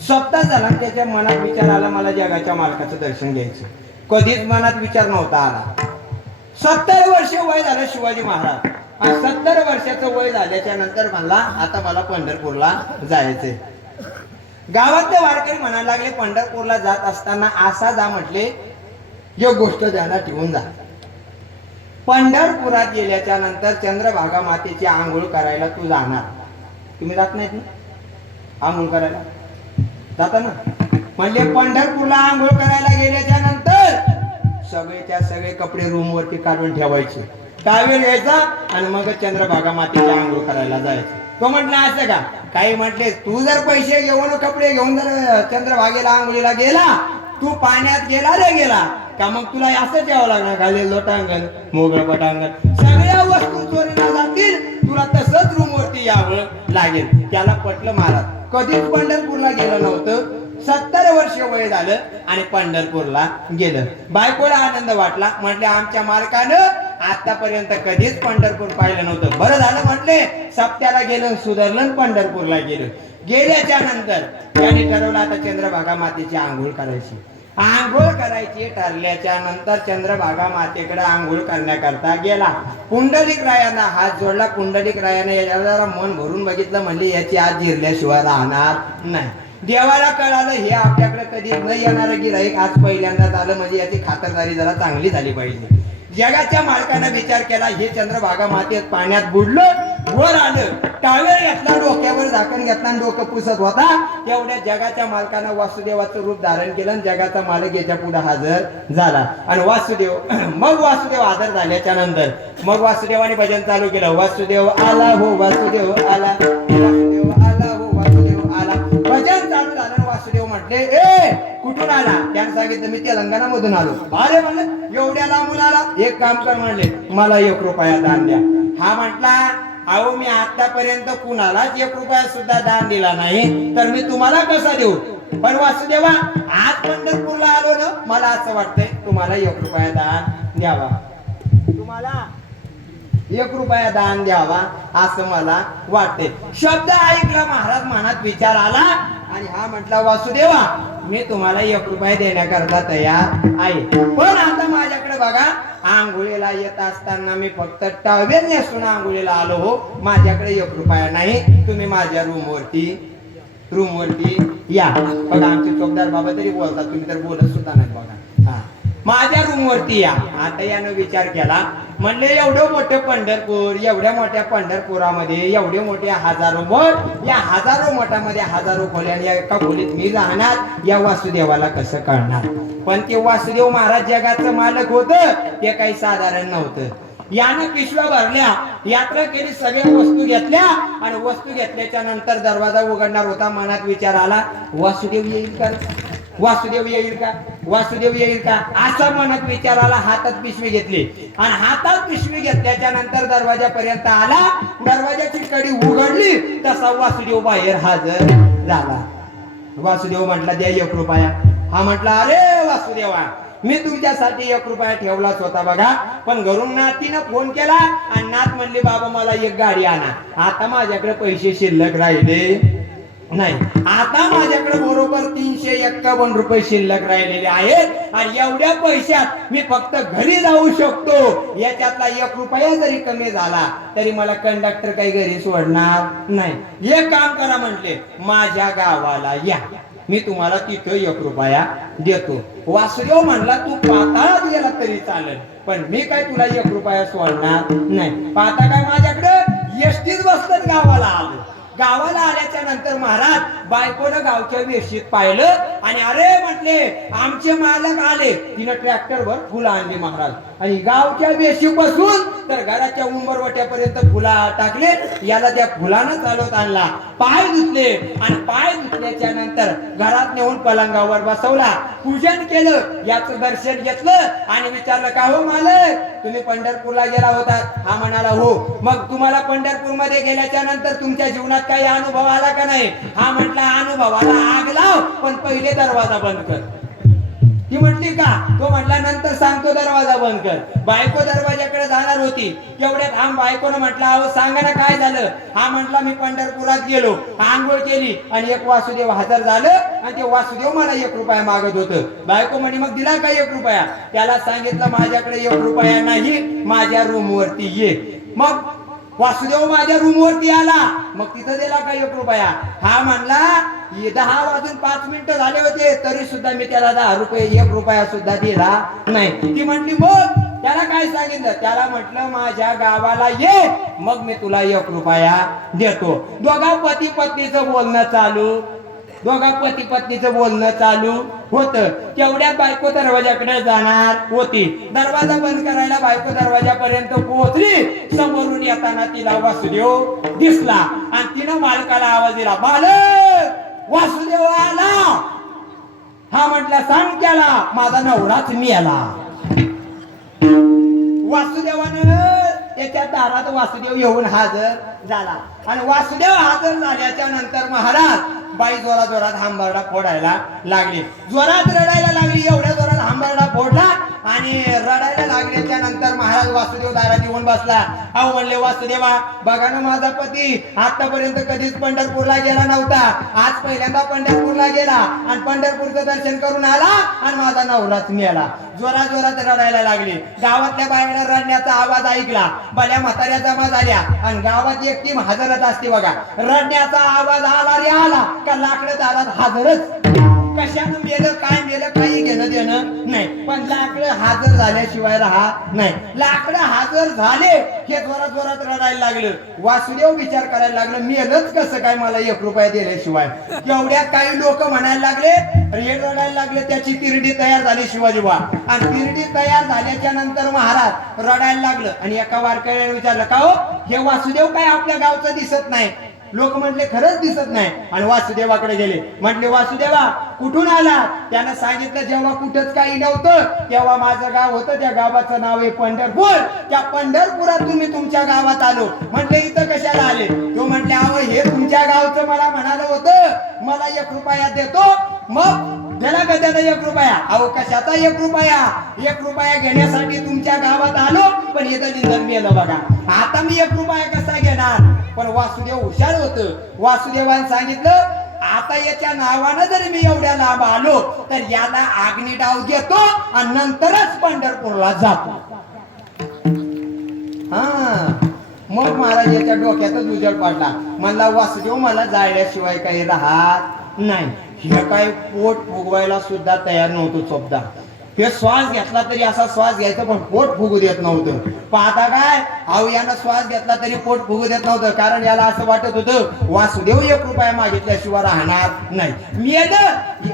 स्वतः झाला, त्याच्या मनात विचार आला मला जगाच्या मालकाचं दर्शन घ्यायचं. कधीच मनात विचार नव्हता आला. 70 वर्ष वय झालं शिवाजी महाराज, आणि 70 वर्षाचं वय झाल्याच्या नंतर म्हणला आता मला पंढरपूरला जायचंय. गावातले वारकरी म्हणायला लागले पंढरपूरला जात असताना असा जा म्हटले, एक गोष्ट ध्यानात ठेवून जा. पंढरपुरात गेल्याच्या नंतर चंद्रभागा मातेची आंघोळ करायला तू जाणार. तुम्ही जात नाहीत ना आंघोळ करायला? जाता ना. म्हणजे पंढरपूरला आंघोळ करायला गेल्याच्या नंतर सगळेच्या सगळे कपडे रूम वरती काढून ठेवायचे, टावेल यायचा आणि मग चंद्रभागा मातेची आंघोळ करायला जायचं. तो म्हटलं असं का? काही म्हटले तू जर पैसे घेऊन कपडे घेऊन जर चंद्रभागेला आंघोळीला गेला, तू पाण्यात गेला रे गेला का मग तुला असं यावं लागणार, खाली लोटांगण मोगळ पटांगण सगळ्या वस्तू चोरीला जातील, तुला तसंच रूम वरती यावं लागेल. त्याला पटलं. महाराज कधीच पंढरपूरला गेलं नव्हतं. 70 वर्ष वय झालं आणि पंढरपूरला गेलं. बायकोला आनंद वाटला. म्हटले आमच्या मालकानं आतापर्यंत कधीच पंढरपूर पाहिलं नव्हतं. बरं झालं म्हटले सप्त्याला गेलं, सुधारलं, पंढरपूरला गेलं. गेल्याच्या नंतर त्यांनी ठरवलं आता चंद्रभागा मातेची आंघोळ करायची. आंघोळ करायची ठरल्याच्या नंतर चंद्रभागा मातेकडे आंघोळ करण्याकरता गेला. पुंडलिक रायानं हात जोडला. पुंडलिक रायानं याच्यावर जरा मन भरून बघितलं, म्हणजे याची आज जिरल्याशिवाय राहणार नाही. देवाला कळालं हे आपल्याकडे कधी न येणारं गिऱ्हाईक आज पहिल्यांदाच आलं, म्हणजे याची खातरदारी जरा चांगली झाली पाहिजे. जगाच्या मालकानं विचार केला, हे चंद्रभागा मातेत पाण्यात बुडलं, वर आलं, टावेल घेतला, डोक्यावर झाकण घेतला आणि डोकं पुसत होता. तेवढ्या जगाच्या मालकानं वासुदेवाचं रूप धारण केलं आणि जगाचा मालक याच्या पुढे हजर झाला. आणि वासुदेव मग वासुदेव हजर झाल्याच्या नंतर मग वासुदेवाने भजन चालू केलं. वासुदेव आला हो, वासुदेव आला, वासुदेव आला हो, वासुदेव आला. भजन चालू झालं. वासुदेव म्हटले, ए कुठून आला? त्याने सांगितलं, मी तेलंगणा मधून आलो. अरे म्हणलं, एवढ्या लांबून आला? एक काम कर म्हणले, मला 1 रुपया दान द्या. हा म्हटला, अहो मी आतापर्यंत कुणालाच 1 रुपया सुद्धा दान दिला नाही, तर मी तुम्हाला कसा देऊ? पण वासुदेवा, आज पंढरपूरला आलो ना, मला असं वाटतंय तुम्हाला 1 रुपया दान द्यावा, तुम्हाला 1 रुपया दान द्यावा असं मला वाटते. शब्द ऐकला महाराज मनात विचार आला आणि हा म्हटला, वासुदेवा मी तुम्हाला 1 रुपया देण्याकरता तयार आहे, पण आता माझ्याकडे बघा, आंघोळीला येत असताना मी फक्त टॉवेल नेसून आंघोळीला आलो हो, माझ्याकडे 1 रुपया नाही. तुम्ही माझ्या रूमवरती या. बघा आमचे चौकदार बाबा तरी बोलतात, तुम्ही तर बोलत सुद्धा नाही बघा. हा, माझ्या रूमवरती या. आता यानं विचार केला, म्हणले एवढं मोठं पंढरपूर, एवढ्या मोठ्या पंढरपुरामध्ये एवढे मोठे हजारो मठ, या हजारो मठामध्ये हजारो खोल्या, एका खोलीत मी राहणार, या वासुदेवाला कसं कळणार? पण ते वासुदेव महाराज जगाचं मालक होतं, ते काही साधारण नव्हतं. यानं पिशव्या भरल्या, यात्रा केली, सगळ्या वस्तू घेतल्या आणि वस्तू घेतल्याच्या नंतर दरवाजा उघडणार होता. मनात विचार आला, वासुदेव येईल का? वासुदेव येईल का? वासुदेव येईल का? असा मनात विचार आला. हातात पिशवी घेतली आणि हातात पिशवी घेतल्याच्या नंतर दरवाजापर्यंत आला. दरवाजाची कडी उघडली तसा वासुदेव बाहेर हजर झाला. वासुदेव म्हटला, द्या 1 रुपया. हा म्हटला, अरे वासुदेवा, मी तुमच्यासाठी 1 रुपया ठेवलाच होता बघा, पण घरून नातीनं फोन केला आणि नात म्हणली, बाबा मला 1 गाडी आणा. आता माझ्याकडे पैसे शिल्लक राहिले नाही. आता माझ्याकडे बरोबर 351 रुपये शिल्लक राहिलेले आहेत आणि एवढ्या पैशात मी फक्त घरी जाऊ शकतो. याच्यातला 1 रुपया जरी कमी झाला तरी मला कंडक्टर काही घरी सोडणार नाही. एक काम करा म्हटले, माझ्या गावाला या, मी तुम्हाला तिथं 1 रुपया देतो. वासुदेव म्हणला, तू पाताळात गेला तरी चालेल, पण मी काय तुला 1 रुपया सोडणार नाही. पाहता काय, माझ्याकडे एसटीच बसत गावाला आलो. गावाला आल्याच्या नंतर महाराज बायकोनं गावच्या वेशीत पाहिलं आणि अरे म्हटले, आमचे मालक आले. तिनं ट्रॅक्टरवर फुलं आणली महाराज आणि गावच्या वेशी बसून तर घराच्या उंबरवट्यापर्यंत फुला टाकले. याला त्या फुलानं चालवत आणला, पाय धुतले आणि पाय धुतल्याच्या नंतर घरात नेऊन पलंगावर बसवला, पूजन केलं, याचं दर्शन घेतलं आणि विचारलं, का हो मालक, तुम्ही पंढरपूरला गेला होता? हा म्हणाला, हो. मग तुम्हाला पंढरपूर मध्ये गेल्याच्या नंतर तुमच्या जीवनात काही अनुभव आला का नाही? हा म्हटला, अनुभवाला आग लाव, पण पहिले दरवाजा बंद कर. ती म्हटली, का? तो म्हटला, नंतर सांगतो, दरवाजा बंद कर. बायको दरवाजाकडे जाणार होती, तेवढ्यात हा बायकोनं म्हटला, अहो सांगा ना काय झालं? हा म्हटला, मी पंढरपुरात गेलो, आंघोळ केली आणि एक वासुदेव हजर झालं आणि ते वासुदेव मला 1 रुपया मागत होतं. बायको म्हणे, मग दिला का 1 रुपया? त्याला सांगितलं, माझ्याकडे 1 रुपया नाही, माझ्या रूमवरती ये. मग वासुदेव माझ्या रूमवरती आला, मग तिथं दिला का 1 रुपया? हा म्हणला, 10 वाजून 5 मिनिटं झाले होते तरी सुद्धा मी त्याला 10 रुपये 1 रुपया सुद्धा दिला नाही. ती म्हणली, मग त्याला काय सांगितलं? त्याला म्हटलं, माझ्या गावाला ये, मग मी तुला 1 रुपया देतो. दोघा पती पत्नीचं बोलणं चालू होतं. तेवढ्यात बायको दरवाजाकडे जाणार होती. दरवाजा बंद करायला बायको दरवाजापर्यंत पोहोचली. समोरून येताना तिला वासुदेव दिसला आणि तिनं मालकाला आवाज दिला, मालक, वासुदेव आला. हा म्हटला, सांग त्याला, माझा नवराच मेला. वासुदेवानं त्याच्या दारात वासुदेव येऊन हजर झाला आणि वासुदेव हजर झाल्याच्या नंतर महाराज बाई जोरात हंबरडा फोडायला लागली, जोरात रडायला लागली. एवढ्या जोरात हंबरडा फोडला आणि रडायला लागल्याच्या नंतर महाराज वासुदेव दारात येऊन बसला. अहो म्हणले, वासुदेवा बघा ना, माझा पती आतापर्यंत कधीच पंढरपूरला गेला नव्हता, आज पहिल्यांदा पंढरपूरला गेला आणि पंढरपूरचं दर्शन करून आला आणि माझा नवराच मेला. जोरात रडायला लागली. गावातल्या बाहेर रडण्याचा आवाज ऐकला. भल्या म्हाताऱ्या जमा झाल्या आणि गावात एक टीम हजरच असते बघा. रडण्याचा आवाज आला रे आला का लाकडं दारात हजरच. कशानं मेलं काय मेलं काही घेणं देणं नाही, पण लाकडं हजर झाल्याशिवाय राहत नाही. लाकडं हजर झाले हे जोरात जोरात रडायला लागलं. वासुदेव विचार करायला लागलं, मेलच कसं काय मला 1 रुपया दिल्याशिवाय. एवढ्या काही लोक म्हणायला लागले, रेड रडायला लागले. त्याची तिरडी तयार झाली शिवाजीबा, आणि तिरडी तयार झाल्याच्या नंतर महाराज रडायला लागलं. आणि एका वारकऱ्याने विचारलं, का हो हे वासुदेव काय आपल्या गावचं दिसत नाही? लोक म्हटले खरंच दिसत नाही. आणि वासुदेवाकडे गेले, म्हटले वासुदेवा कुठून आला? त्यानं सांगितलं, जेव्हा कुठंच काही नव्हतं तेव्हा माझं गाव होतं, त्या गावाचं नाव आहे पंढरपूर. त्या पंढरपुरात तुम्ही तुमच्या गावात आलो. म्हटले इथं कशाला आले? तो म्हटले अहो हे तुमच्या गावचं मला म्हणालं होतं, मला 1 रुपया देतो. मग त्याला का त्याचा 1 रुपया? अहो कशाचा 1 रुपया? 1 रुपया घेण्यासाठी तुमच्या गावात आलो, पण इथं निधन गेलं बघा. आता मी 1 रुपया कसा घेणार? पण वासुदेव हुशार होत. वासुदेवाने सांगितलं, आता याच्या नावानं जरी मी एवढ्या लांब आलो तर याला आग्नी डाव घेतो आणि नंतरच पंढरपूरला जातो. हा मग महाराज याच्या डोक्यातच उजेड पडला. म्हणला वासुदेव मला जाळल्याशिवाय काही राहत नाही. हे काय पोट फुगवायला सुद्धा तयार नव्हतं चोपदा. हे श्वास घेतला तरी असा श्वास घ्यायचा, पण पोट फुगू देत नव्हतं. पाहता काय अहो यानं श्वास घेतला तरी पोट फुगू देत नव्हतं, कारण याला असं वाटत होतं वासुदेव 1 रुपया मागितल्याशिवाय राहणार नाही.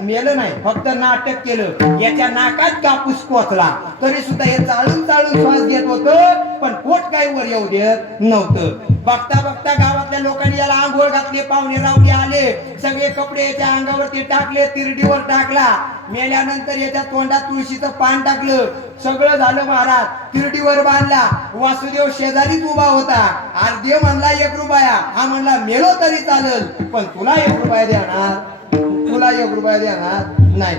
मेलं नाही, फक्त नाटक केलं. याच्या नाकात कापूस कोचला तरी सुद्धा हे चालून चालून श्वास घेत होतं, पण पोट काही वर येऊ देत नव्हतं. बघता बघता गावातल्या लोकांनी याला आंघोळ घातली, पाहुणे रावले आले, सगळे कपडे याच्या अंगावरती टाकले, तिरडीवर टाकला. मेल्यानंतर याच्या तोंडात तुळशीचं पान टाकलं. सगळं झालं महाराज, तिरडीवर बांधला. वासुदेव शेजारीच उभा होता. अर्धे म्हणला 1 रुपया. हा म्हणला मेलो तरी चालेल, पण तुला 1 रुपया देणार, तुला 1 रुपया देणार नाही.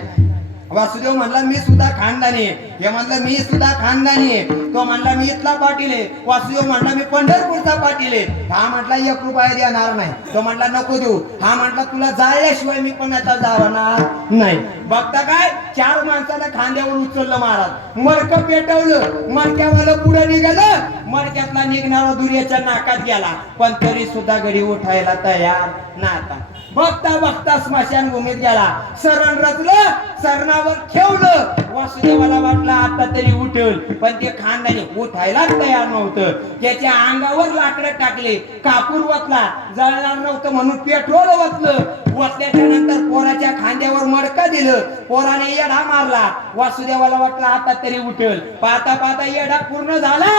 वासुदेव म्हणला मी सुद्धा खानदानी आहे. हे म्हणलं मी सुद्धा खानदानी आहे. तो म्हणला मी इथला पाटील आहे. वासुदेव म्हणला मी पंढरपूरचा पाटील आहे. हा म्हटला 1 रुपया देणार नाही. तो म्हणला नको देऊ. हा म्हटला तुला जाळल्याशिवाय मी पण आता जाणार नाही. बघता काय 4 माणसाला खांद्यावर उचललं महाराज, मडकं पेटवलं, मडक्यावाला पुढे निघालं. मडक्यातला निघणारा दुर्याच्या नाकात गेला, पण तरी सुद्धा गडी उठायला तयार नव्हता. बघता बघता स्मशानभूमीत गेला, शरण रचलं, शरणावर ठेवलं. वासुदेवाला वाटलं आता तरी उठल, पण ते खानदानी उठायला तयार नव्हतं. त्याच्या अंगावर लाकडं टाकले, कापूर वतला, जळणार नव्हतं म्हणून पेट्रोल वतलं. वतल्याच्या नंतर पोराच्या खांद्यावर मडकं दिलं. पोराने येडा मारला. वासुदेवाला वाटलं आता तरी उठल. पाहता पाहता येडा पूर्ण झाला.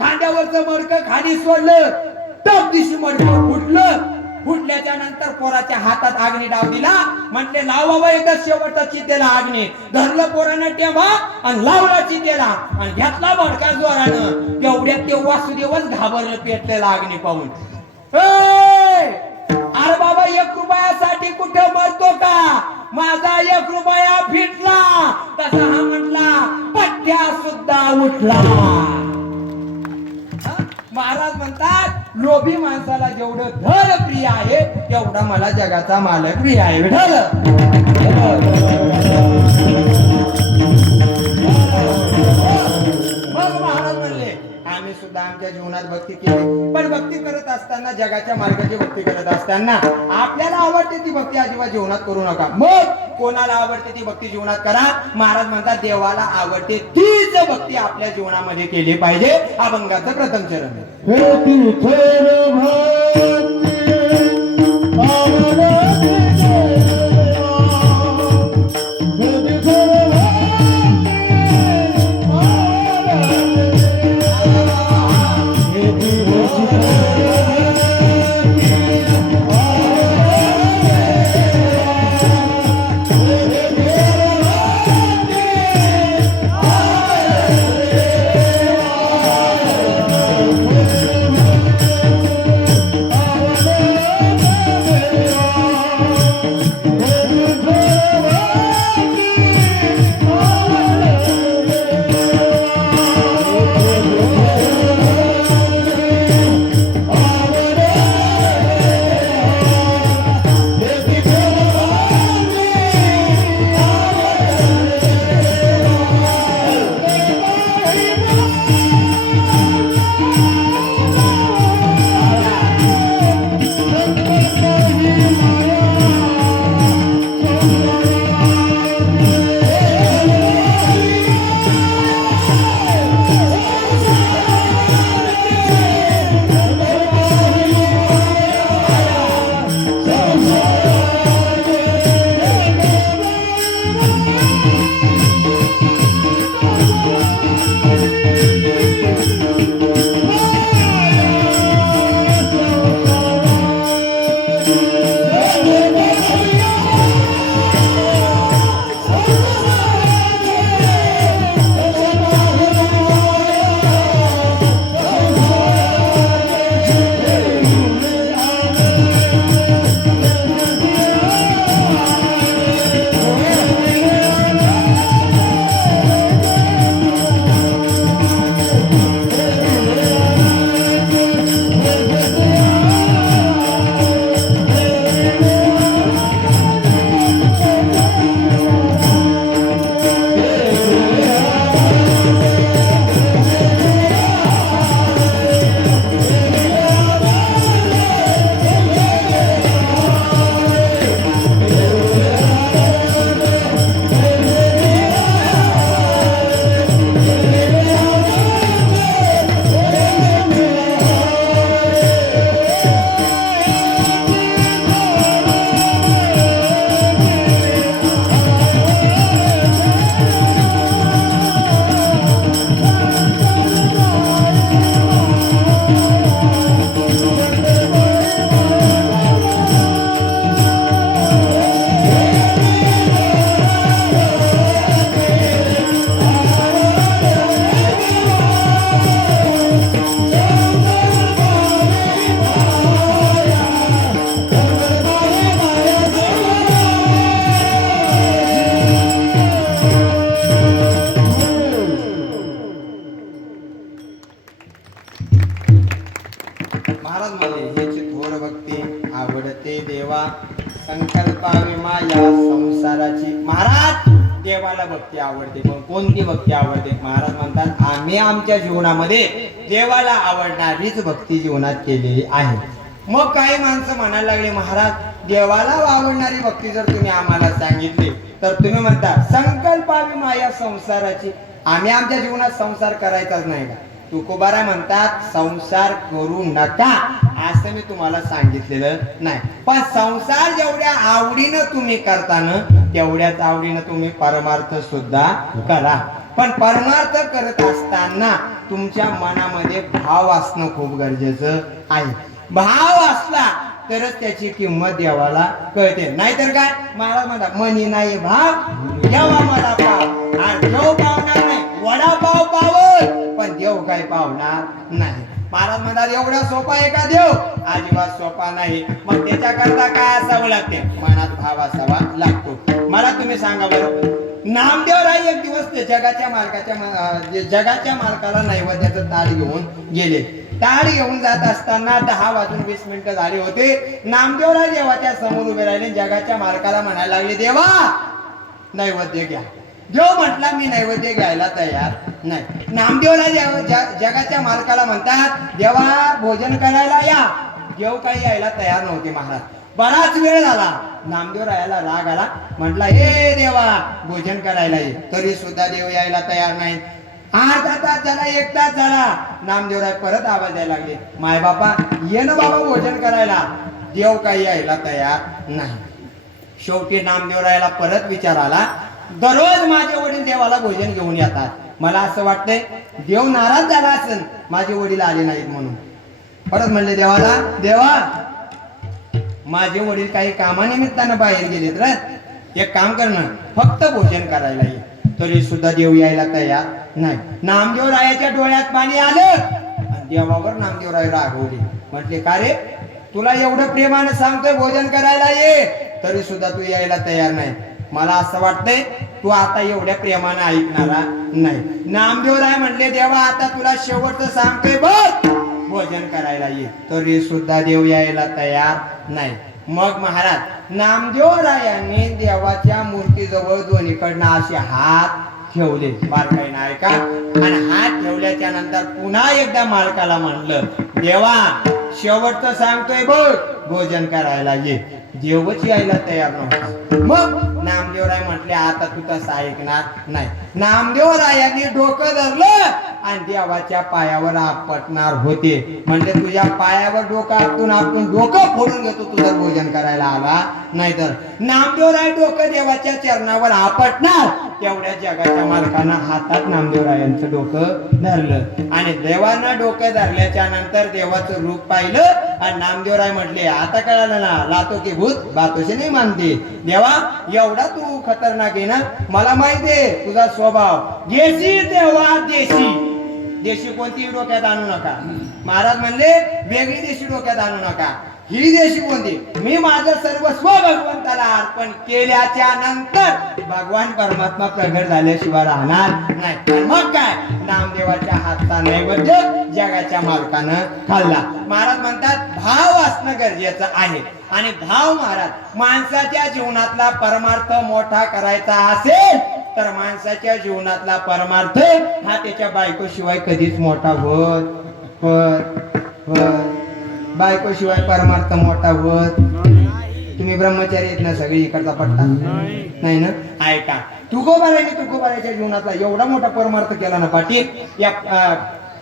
खांद्यावरचं मडकं खाली सोडलं, तप दिवशी मडकं फुटलं. फुटल्याच्या नंतर पोराच्या हातात आग्नी डाव दिला. म्हटले लाव बाबा एकदा शेवटचा चितेला आग्नी. धरलं पोरानं टेंबा आणि लावला चितेला आणि घेतला भडका जोरानं. एवढ्यात ते वासुदेवच घाबरलं पेटलेला आग्नी पाहून. अरे बाबा 1 रुपयासाठी कुठे मरतो का? माझा 1 रुपया फिटला. तसा हा म्हटला पट्ट्या सुद्धा उठला. महाराज म्हणतात लोभी माणसाला जेवढं धन प्रिय आहे तेवढा मला जगाचा मालक प्रिय आहे. विठ्ठल मग महाराज म्हणले आम्ही सुद्धा आमच्या जीवनात भक्ती केली, पण भक्ती करत असताना जगाच्या मार्गाची भक्ती करत असताना आपल्याला आवडते ती भक्ती अजिबात जीवनात करू नका. मग कोणाला आवडते ती भक्ती जीवनात करा. महाराज म्हणतात देवाला आवडते तीच भक्ती आपल्या जीवनामध्ये केली पाहिजे. अभंगाचं प्रथम चरण संकल्प पावी माया संसाराची. महाराज देवाला भक्ती आवडते, पण कोणती भक्ती आवडते? महाराज म्हणतात आम्ही आमच्या जीवनामध्ये देवाला आवडणारीच भक्ती जीवनात केलेली आहे. मग काही माणसं म्हणायला लागले महाराज देवाला आवडणारी भक्ती जर तुम्ही आम्हाला सांगितली तर तुम्ही म्हणता संकल्पावी माया संसाराची. आम्ही आमच्या जीवनात संसार करायचाच नाही का? तुकोबाराय म्हणतात संसार करू नका असं मी तुम्हाला सांगितलेलं नाही, पण संसार जेवढ्या आवडीनं तुम्ही करताना तेवढ्याच आवडीनं तुम्ही परमार्थ सुद्धा करा. पण परमार्थ करत असताना तुमच्या मनामध्ये भाव असणं खूप गरजेचं आहे. भाव असला तरच त्याची किंमत देवाला कळते. नाहीतर काय महाराज म्हणतात मनी नाही भाव देवा मला पाव. आणि देव पावणार नाही, वडापाव पावल पण देव काय पावणार नाही. महाराज म्हणतात एवढा सोपा आहे का देव? अजिबात सोपा नाही. मग त्याच्याकरता काय असावं लागते? मनात भाव असावा लागतो. मला तुम्ही सांगा बरं, नामदेवराय एक दिवस ते जगाच्या मालकाला नैवेद्याचं ताट घेऊन गेले. ताट घेऊन जात असताना 10:20 झाले होते. नामदेवराय देवाच्या समोर उभे राहिले. जगाच्या मालकाला म्हणायला लागले देवा नैवेद्य घ्या. देव म्हटला मी नैवेद्य घ्यायला तयार नाही. नामदेवराय जगाच्या मालकाला म्हणतात देवा भोजन करायला या. देव काही यायला तयार नव्हते. महाराज बराच वेळ झाला. नामदेवरायाला राग आला. म्हटला हे देवा भोजन करायला ये. तरी सुद्धा देव यायला तयार नाही. अर्धा तास झाला, 1 तास झाला. नामदेवराय परत आवाज द्यायला लागले माय बापा ये ना बाबा भोजन करायला. देव काही यायला तयार नाही. शेवटी नामदेवरायाला परत विचार आला दररोज माझे वडील देवाला भोजन घेऊन येतात. मला असं वाटतंय देव नाराज झाला असेल माझे वडील आले नाहीत म्हणून. परत म्हणले देवाला देवा माझे वडील काही कामानिमित्तानं बाहेर गेलेत रे, एक काम करणं फक्त भोजन करायला ये. तरी सुद्धा देव यायला तयार नाही. नामदेवरायाच्या डोळ्यात पाणी आलं आणि देवावर नामदेवराय रागवले. म्हटले का रे तुला एवढं प्रेमानं सांगतोय भोजन करायला ये तरी सुद्धा तू यायला तयार नाही. मला असं वाटतंय तू आता एवढ्या प्रेमानं ऐकणारा नाही. नामदेवराय म्हणले देवा आता तुला शेवटचं सांगतोय बघ भोजन करायला ये. तरी सुद्धा देव यायला तयार नाही. मग महाराज नामदेवरायांनी देवाच्या मूर्तीजवळ दोन्हीकडनं असे हात ठेवले. बारकाईनं ऐका. आणि हात ठेवल्याच्या नंतर पुन्हा एकदा मालकाला म्हणलं देवा शेवटचं सांगतोय बघ भोजन करायला ये. देवच यायला तयार नव्हता. मग नामदेवराय म्हटले आता तू तसं ऐकणार नाही. नामदेवरायांनी डोकं धरलं आणि देवाच्या पायावर आपटणार होते. म्हणजे तुझ्या पायावर डोकं आपटून डोकं फोडून घेतो तू जर भोजन करायला आला नाही तर. नामदेवराय डोकं देवाच्या चरणावर आपटणार तेवढ्या जगाच्या मालकानं हातात नामदेवरायांचं डोकं धरलं. आणि देवानं डोकं धरल्याच्या नंतर देवाचं रूप पाहिलं आणि नामदेवराय म्हटले आता कळालं ना लातो की भूत बातोशी नाही मानते. देवा एवढा तू खतरनाक आहे ना. मला माहिती आहे तुझा स्वभाव. देशी देवा देशी. देशी कोणतीही डोक्यात आणू नका. महाराज म्हणले वेगळी देशी डोक्यात आणू नका. ही देशी कोणती? मी माझं सर्वस्व भगवंताला अर्पण केल्याच्या नंतर भगवान परमात्मा प्रगट झाल्याशिवाय राहणार नाही. मग काय नामदेवाच्या हातचा नैवेद्य जगाच्या मालकानं खाल्ला. महाराज म्हणतात भाव असणं गरजेचं आहे. आणि भाव महाराज माणसाच्या जीवनातला परमार्थ मोठा करायचा असेल तर माणसाच्या जीवनातला परमार्थ हा त्याच्या बायकोशिवाय कधीच मोठा होत बायकोशिवाय परमार्थ मोठा होत. तुम्ही ब्रह्मचारी आहेत ना सगळी इकडचा पट्टा नाही ना. ऐका तुकोबाराच्या जीवनातला एवढा मोठा परमार्थ केला ना पाटील. या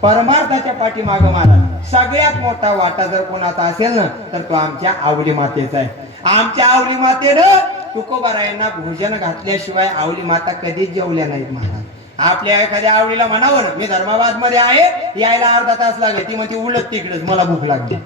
परमार्थाच्या पाठीमाग महाराज सगळ्यात मोठा वाटा जर कोणाचा असेल ना तर तो आमच्या आवली मातेचा आहे. आमच्या आवली मातेनं तुकोबारायांना भोजन घातल्याशिवाय आवली माता कधीच जेवल्या नाहीत. महाराज आपल्या एखाद्या आवडीला म्हणावं ना मी धर्माबाद मध्ये आहे यायला अर्धा तास लागेल. ती म्हणते उलट तिकडेच मला भूक लागली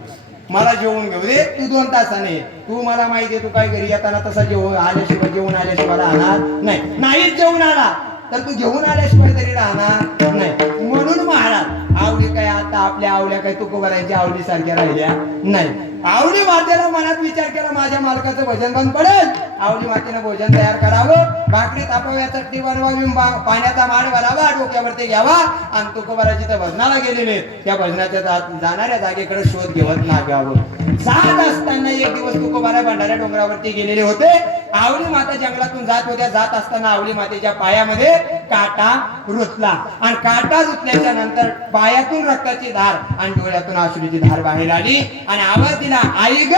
मला जेवून घेऊ दे तू 2 तासाने. तू मला माहिती आहे तू काय घरी येताना तसा जेवून आल्याशिवाय राहणार नाही. जेवून आला तर तू घेऊन आल्याशिवाय तरी राहणार नाही. म्हणून महाराज आवडी काय आता आपल्या आवड्या काय तुकोबारायांच्या आवडी सारख्या राहिल्या नाही. आवली मातेला मनात विचार केला माझ्या मालकाचं भजन बंद पडेल. आवली मातेनं भोजन तयार करावं, भाकरी तापव्या, चटणी बनवावी, पाण्याचा माड भरावा, डोक्यावरती घ्यावा आणि तुकोबाराजी त्या भजनाला गेलेले त्या भजनाच्या जाणाऱ्या जागेकडे शोध घेवत लागावं. जात असताना एक दिवस तुकोबारा भंडाऱ्या डोंगरावरती गेलेले होते. आवली माता जंगलातून जात होत्या. जात असताना आवली मातेच्या पायामध्ये काटा रुतला आणि काटा रुतल्याच्या नंतर पायातून रक्ताची धार आणि डोळ्यातून अश्रूची धार बाहेर आली आणि आवाज दिला, आई ग.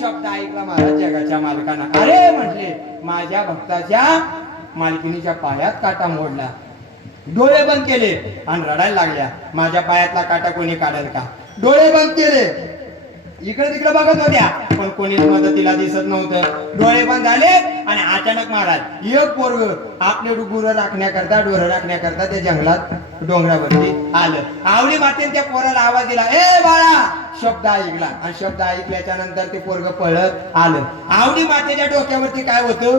शब्द ऐकला महाराज जगाच्या मालकांना. अरे म्हटले, माझ्या भक्ताच्या मालकिनीच्या पायात काटा मोडला. डोळे बंद केले आणि रडायला लागल्या. माझ्या पायातला काटा कोणी काढेल का? डोळे बंद केले, इकडे तिकडे बघत होत्या पण कोणीच मदतीला दिसत नव्हतं. डोळे बंद झाले आणि अचानक महाराज एक पोरग आपले गुरं राखण्याकरता, डोरं राखण्याकरता त्या जंगलात डोंगरावरती आलं. आवली मातेने त्या पोराला आवाज दिला, ए बाळा. शब्द ऐकला आणि शब्द ऐकल्याच्या नंतर ते पोरग पळत आलं. आवली मातेच्या डोक्यावरती काय होतं?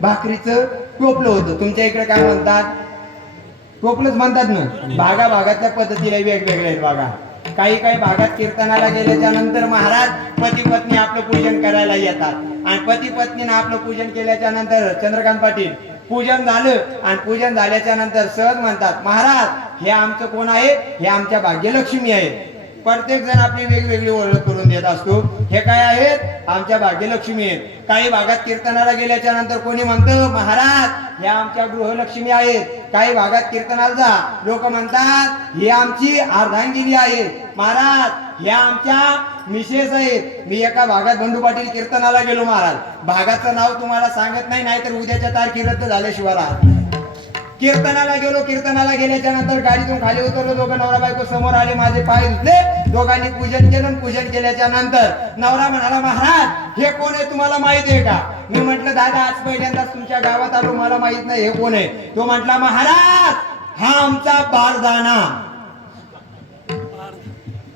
भाकरीचं टोपलं होतं. तुमच्या इकडे काय म्हणतात? टोपलंच म्हणतात ना. भागा भागातल्या पद्धतीला वेगवेगळे आहेत बघा. काही काही भागात कीर्तनाला गेल्याच्या नंतर महाराज पती पत्नी आपलं पूजन करायला येतात आणि पती पत्नीनं आपलं पूजन केल्याच्या नंतर चंद्रकांत पाटील पूजन झालं आणि पूजन झाल्याच्या नंतर सहज म्हणतात, महाराज हे आमचं कोण आहे? हे आमच्या भाग्यलक्ष्मी आहेत. प्रत्येक जण आपली वेगवेगळी ओळख करून देत असतो. हे काय आहेत? आमच्या भाग्यलक्ष्मी आहेत. काही भागात कीर्तनाला गेल्याच्या नंतर कोणी म्हणतं, महाराज हे आमच्या गृहलक्ष्मी आहेत. काही भागात कीर्तनाला जा, लोक म्हणतात ही आमची अर्धांगिनी आहे. महाराज हे आमच्या मिसेस आहेत. मी एका भागात बंधू पाटील कीर्तनाला गेलो महाराज. भागाचं नाव तुम्हाला सांगत नाही, नाहीतर उद्याच्या तारखे रद्द झाल्याशिवाय राहत. कीर्तनाला गेलो. कीर्तनाला गेल्याच्या नंतर गाडीतून खाली उतरलो. दोघं नवरा बायको समोर आले. माझे पाय धुतले. दोघांनी पूजन केलं. पूजन केल्याच्या नंतर नवरा म्हणाला, महाराज हे कोण आहे तुम्हाला माहित आहे का? मी म्हटलं, दादा आज पहिल्यांदाच तुमच्या गावात आलो, मला माहित नाही हे कोण आहे. तो म्हटला, महाराज हा आमचा बारदाना.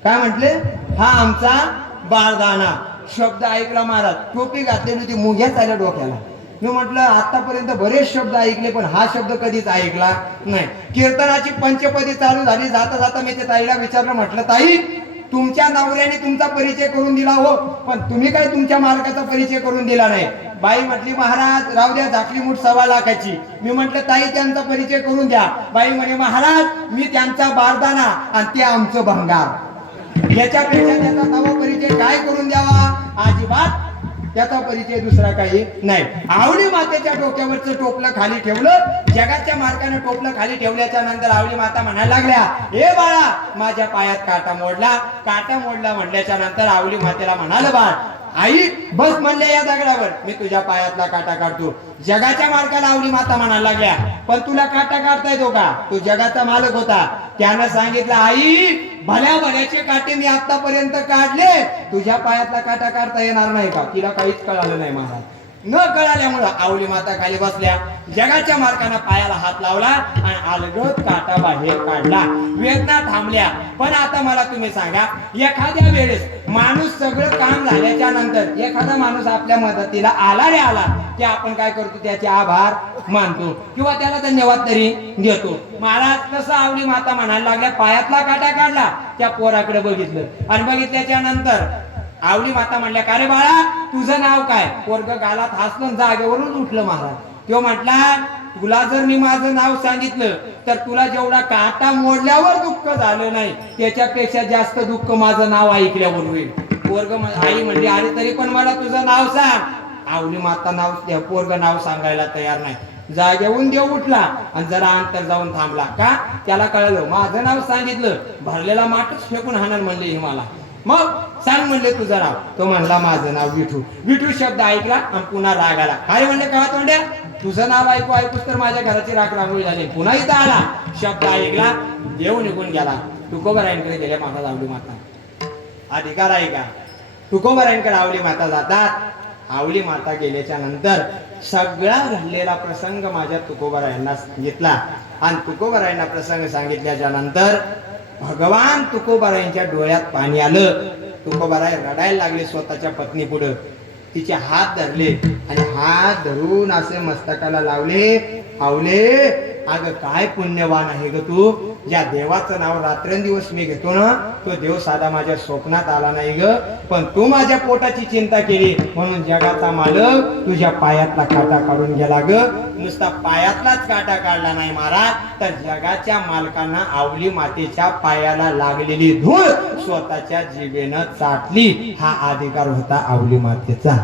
काय म्हटले? हा आमचा बारदाना. शब्द ऐकला महाराज. टोपी घातलेली होती, मुंग्याच आल्या डोक्याला. मी म्हटलं आतापर्यंत बरेच शब्द ऐकले पण हा शब्द कधीच ऐकला नाही. कीर्तनाची पंचपदी चालू झाली. जाता जाता मी त्या ताईला विचारलं, म्हटलं ताई तुमच्या नवऱ्याने तुमचा परिचय करून दिला हो, पण तुम्ही काय तुमच्या मालकाचा परिचय करून दिला नाही. बाई म्हटली, महाराज राहू द्या, झाकली मूठ 1.25 लाखाची. मी म्हटलं ताई त्यांचा परिचय करून द्या. बाई म्हणे, महाराज मी त्यांचा बारदाना आणि ते आमचं भंगार. याच्यापेक्षा त्याचा नवा परिचय काय करून द्यावा? अजिबात त्याचा परिचय दुसरा काही नाही. आवली मातेच्या डोक्यावरचं टोपलं खाली ठेवलं. जगाच्या मार्गाने टोपलं खाली ठेवल्याच्या नंतर आवली माता म्हणायला लागल्या, हे बाळा माझ्या पायात काटा मोडला. काटा मोडला म्हटल्याच्या नंतर आवली मातेला म्हणाल, बाळ आई बस म्हणले या दगडावर, मी तुझ्या पायातला काटा काढतो. जगाच्या मालकाला आवली माता म्हणायला लागल्या, पण तुला काटा काढता येतो का? तो जगाचा मालक होता. त्यानं सांगितलं, आई भल्या भल्याचे काटे मी आतापर्यंत काढले, तुझ्या पायातला काटा काढता येणार नाही का? तिला काहीच कळालं नाही महाराज. न कळाल्यामुळं आवली माता खाली बसल्या. जगाच्या मालकानं पायाला हात लावला आणि अलगद काटा बाहेर काढला. वेदना थांबल्या. पण आता मला तुम्ही सांगा, एखाद्या वेळेस माणूस सगळं काम झाल्याच्या नंतर एखादा माणूस आपल्या मदतीला आला रे आला की आपण काय करतो? त्याचे आभार मानतो किंवा त्याला धन्यवाद तरी देतो. महाराज तसं आवली माता म्हणायला लागल्या, पायातला काटा काढला. त्या पोराकडे बघितलं आणि बघितल्याच्या नंतर आवली माता म्हणल्या, का रे बाळा तुझं नाव काय? पोरग गालात हसलं, जागेवरून उठलं महाराज. तो म्हटला, तुला जर मी माझं नाव सांगितलं तर तुला जेवढा काटा मोडल्यावर दुःख झालं नाही त्याच्यापेक्षा जास्त दुःख माझं नाव ऐकल्यावर होईल. पोरग आई म्हणली, अरे तरी पण मला तुझं नाव सांग. आवली माता नाव पोरग नाव सांगायला तयार नाही. जागेवरून देव उठला आणि जरा अंतर जाऊन थांबला. का? त्याला कळलं माझं नाव सांगितलं भरलेला माठच फेकून हाणार म्हणले ही मला. मग सांग म्हणले तुझं नाव. तो म्हणला माझं नाव विठू. विठू शब्द ऐकला आणि पुन्हा राग आला. अरे म्हणले, का तोंड्या तुझं नाव ऐकू ऐकूच तर माझ्या घराची राख रांगोळी झाली. पुन्हा इथं आला. शब्द ऐकला, देव निघून गेला. तुकोबारायांकडे गेल्या महाराज आवली माता. अधिकार आहे का? तुकोबारायांकडे आवली माता जातात. आवली माता गेल्याच्या नंतर सगळा घडलेला प्रसंग माझ्या तुकोबारायांना सांगितला आणि तुकोबारायांना प्रसंग सांगितल्याच्या नंतर भगवान तुकोबारायांच्या डोळ्यात पाणी आलं. तुकोबाराय रडायला लागले स्वतःच्या पत्नी पुढे. तिचे हात धरले आणि हात धरून असे मस्तकाला लावले. आवले अगं काय पुण्यवान आहे ग तू, ज्या देवाचं नाव रात्रंदिवस मी घेतो ना, तो देव साधा माझ्या स्वप्नात आला नाही ग, पण तू माझ्या पोटाची चिंता केली म्हणून जगाचा मालक तुझ्या पायातला काटा काढून गेला ग. नुसता पायातलाच काटा काढला नाही महाराज, तर जगाच्या मालकांना आवली मातेच्या पायाला लागलेली धूळ स्वतःच्या जिभेनं चाटली. हा अधिकार होता आवली मातेचा.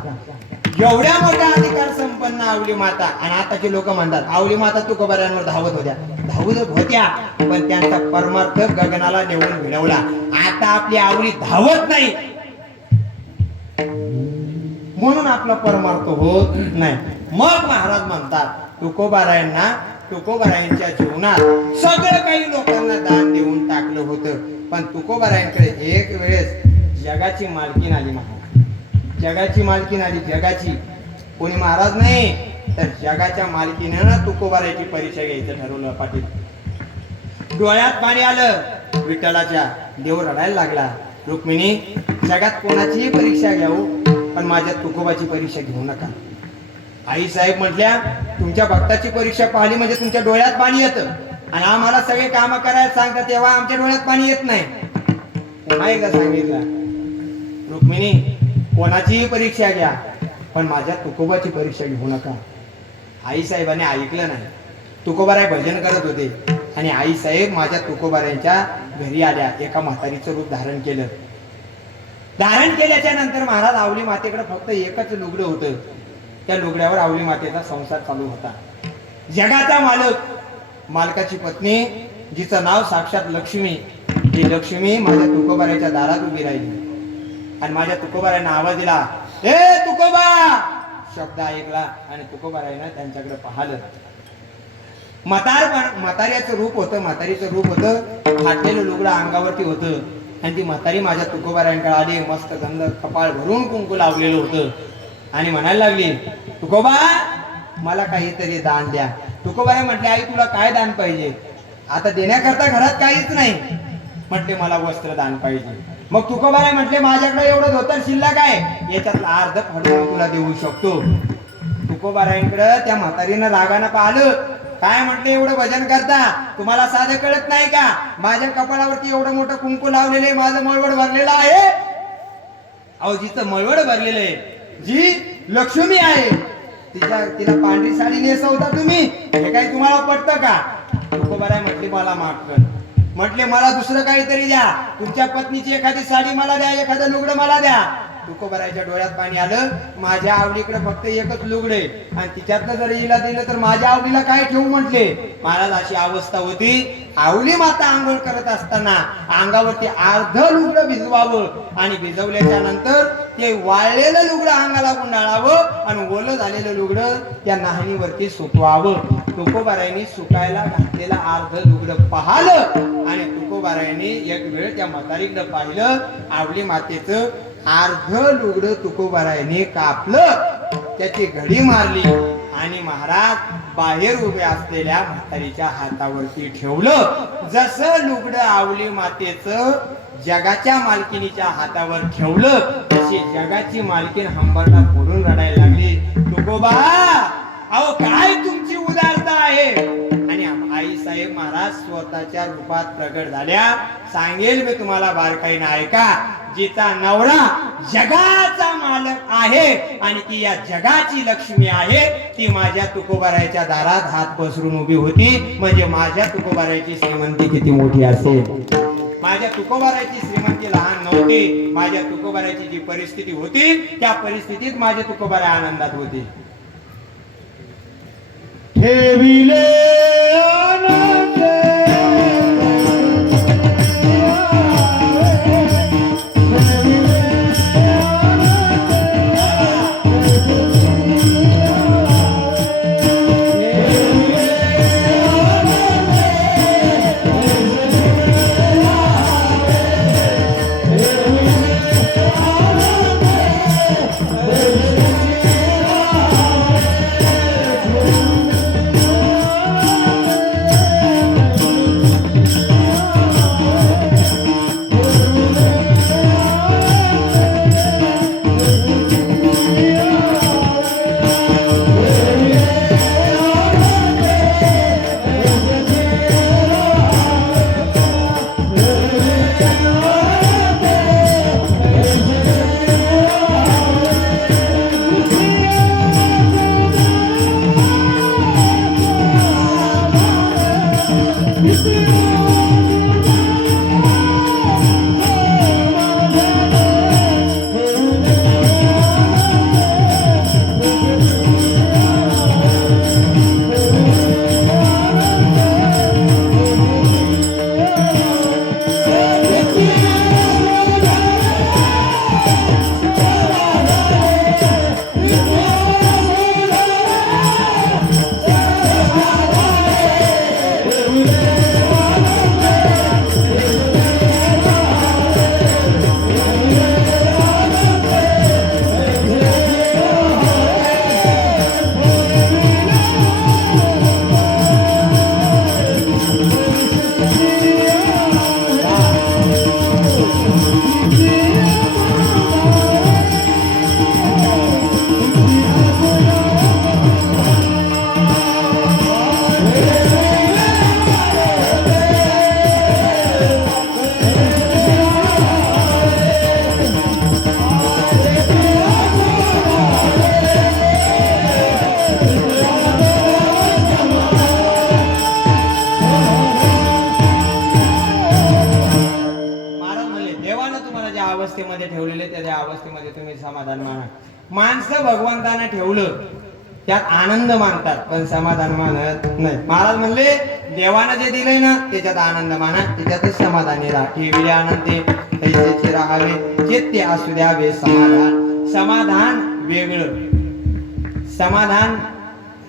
एवढ्या मोठा अधिकार संपन्न आवली माता. आणि आताचे लोक म्हणतात आवली माता तुकोबाऱ्यांवर धावत होत्या, पण त्यांचा परमार्थ गगनाला नेऊन भिडवला. आता आपली आवली धावत नाही म्हणून आपला परमार्थ होत नाही. मग महाराज म्हणतात तुकोबारायांच्या जीवनात सगळं काही लोकांना दान देऊन टाकलं होतं, पण तुकोबारायांकडे एक वेळेस जगाची मालकीन आली. महाराज जगाची मालकीन आली, जगाची. कोणी महाराज नाही तर जगाच्या मालकीनं तुकोबाराची परीक्षा घ्यायचं ठरवलं. पाटील डोळ्यात पाणी आलं विठ्ठलाच्या. देव रडायला लागला. रुक्मिणी जगात कोणाचीही परीक्षा घ्याऊ, पण माझ्या तुकोबाची परीक्षा घेऊ नका. आई साहेब म्हटल्या तुमच्या भक्ताची परीक्षा पाहिली म्हणजे तुमच्या डोळ्यात पाणी येतं, आणि आम्हाला सगळे काम करायला सांगतात तेव्हा आमच्या डोळ्यात पाणी येत नाही. पुन्हा एकदा सांगितलं रुक्मिणी कोणाचीही परीक्षा घ्या, पण माझ्या तुकोबाची परीक्षा घेऊ नका. आई साहेबांनी ऐकलं नाही. तुकोबाराय भजन करत होते आणि आई साहेब माझ्या तुकोबारायांच्या घरी आल्या. एका म्हातारीचं रूप धारण केलं. धारण केल्याच्या नंतर महाराज आवली मातेकडे फक्त एकच लुगडं होतं. त्या लुगड्यावर आवली मातेचा संसार चालू होता. जगाचा मालकाची पत्नी जिचं नाव साक्षात लक्ष्मी, ती लक्ष्मी माझ्या तुकोबाराच्या दारात उभी राहिली आणि माझ्या तुकोबारायांना आवाज दिला, ए तुकोबा. शब्द ऐकला आणि तुकोबारायनं त्यांच्याकडे पाहिलं. म्हातारीचं रूप होतं, फाटलेलं लुगडं अंगावरती होतं, आणि ती म्हातारी माझ्या तुकोबारायांकडे आली. मस्त गंध कपाळ भरून कुंकू लावलेलं होतं आणि म्हणायला लागली, तुकोबा मला काहीतरी दान द्या. तुकोबाराय म्हटले, आई तुला काय दान पाहिजे? आता देण्याकरता घरात काहीच नाही. म्हटले मला वस्त्र दान पाहिजे. मग तुकोबाराय म्हटले माझ्याकडे एवढं धोतर शिल्लक आहे, याच्यातलं अर्ध फाडून तुला देऊ शकतो. तुकोबारायांकडे त्या म्हातारीनं रागानं पाहिलं. काय म्हटले एवढं भजन करता, तुम्हाला साधं कळत नाही का? माझ्या कपाळावरती एवढं मोठं कुंकू लावलेले, माझं मळवड भरलेलं आहे. अहो जिचं मळवड भरलेलं आहे, जी लक्ष्मी आहे, तिला पांढरी साडी नेसवता तुम्ही, हे काही तुम्हाला पटतं का? तुकोबाराय म्हटले मला माफ कर. म्हटले मला दुसरं काहीतरी द्या, तुमच्या पत्नीची एखादी साडी मला द्या, एखादं लुगडं मला द्या. तुकोबारायच्या डोळ्यात पाणी आलं. माझ्या आवडीकडे फक्त एकच लुगडे, आणि तिच्यातलं जर हिला दिलं तर माझ्या आवडीला काय ठेवू म्हटले. महाराज अशी अवस्था होती. आवली माता आंघोळ करत असताना अंगावरती अर्ध लुगडं भिजवावं, आणि भिजवल्याच्या नंतर ते वाळलेलं लुगडं अंगाला गुंडाळावं आणि ओलं झालेलं लुगडं त्या नाहणीवरती सुकवावं. तुकोबारायांनी सुकायला घातलेलं अर्ध लुगडं पाहिलं आणि तुकोबारायांनी एक वेळ त्या म्हातारीकडे पाहिलं. आवली मातेचं अर्ध लुगडं तुकोबारायांनी कापलं, त्याची घडी मारली आणि महाराज बाहेर उभे असलेल्या म्हातारीच्या हातावरती ठेवलं. जसं लुगडं आवली मातेचं जगाच्या मालकिनीच्या हातावर ठेवलं, तशी जगाची मालकीन हंबरला फोडून रडायला लागली. तुकोबा अहो काय तुमची उदारता आहे. आणि आई साहेब महाराज स्वतःच्या रूपात प्रगट झाल्या. सांगेल मी तुम्हाला बारकाईने ऐका. जिचा नवरा जगाचा मालक आहे आणि ती या जगाची लक्ष्मी आहे, ती माझ्या तुकोबारायच्या दारात हात पसरून उभी होती, म्हणजे माझ्या तुकोबारायची श्रीमंती किती मोठी असेल. माझ्या तुकोबारायची श्रीमंती लहान नव्हती. माझ्या तुकोबारायची जी परिस्थिती होती त्या परिस्थितीत माझे तुकोबाराय आनंदात होते. ठेविले आनंद समाधान माना. माणसं भगवंताने ठेवलं त्यात आनंद मानतात पण समाधान मानत नाही. महाराज म्हणले देवानं जे दिलंय ना त्याच्यात आनंद माना, त्याच्यातच समाधानी राहा. ठेविले आनंदे तैसेचे राहावे, चेत्य असू द्यावे समाधान. समाधान वेगळं, समाधान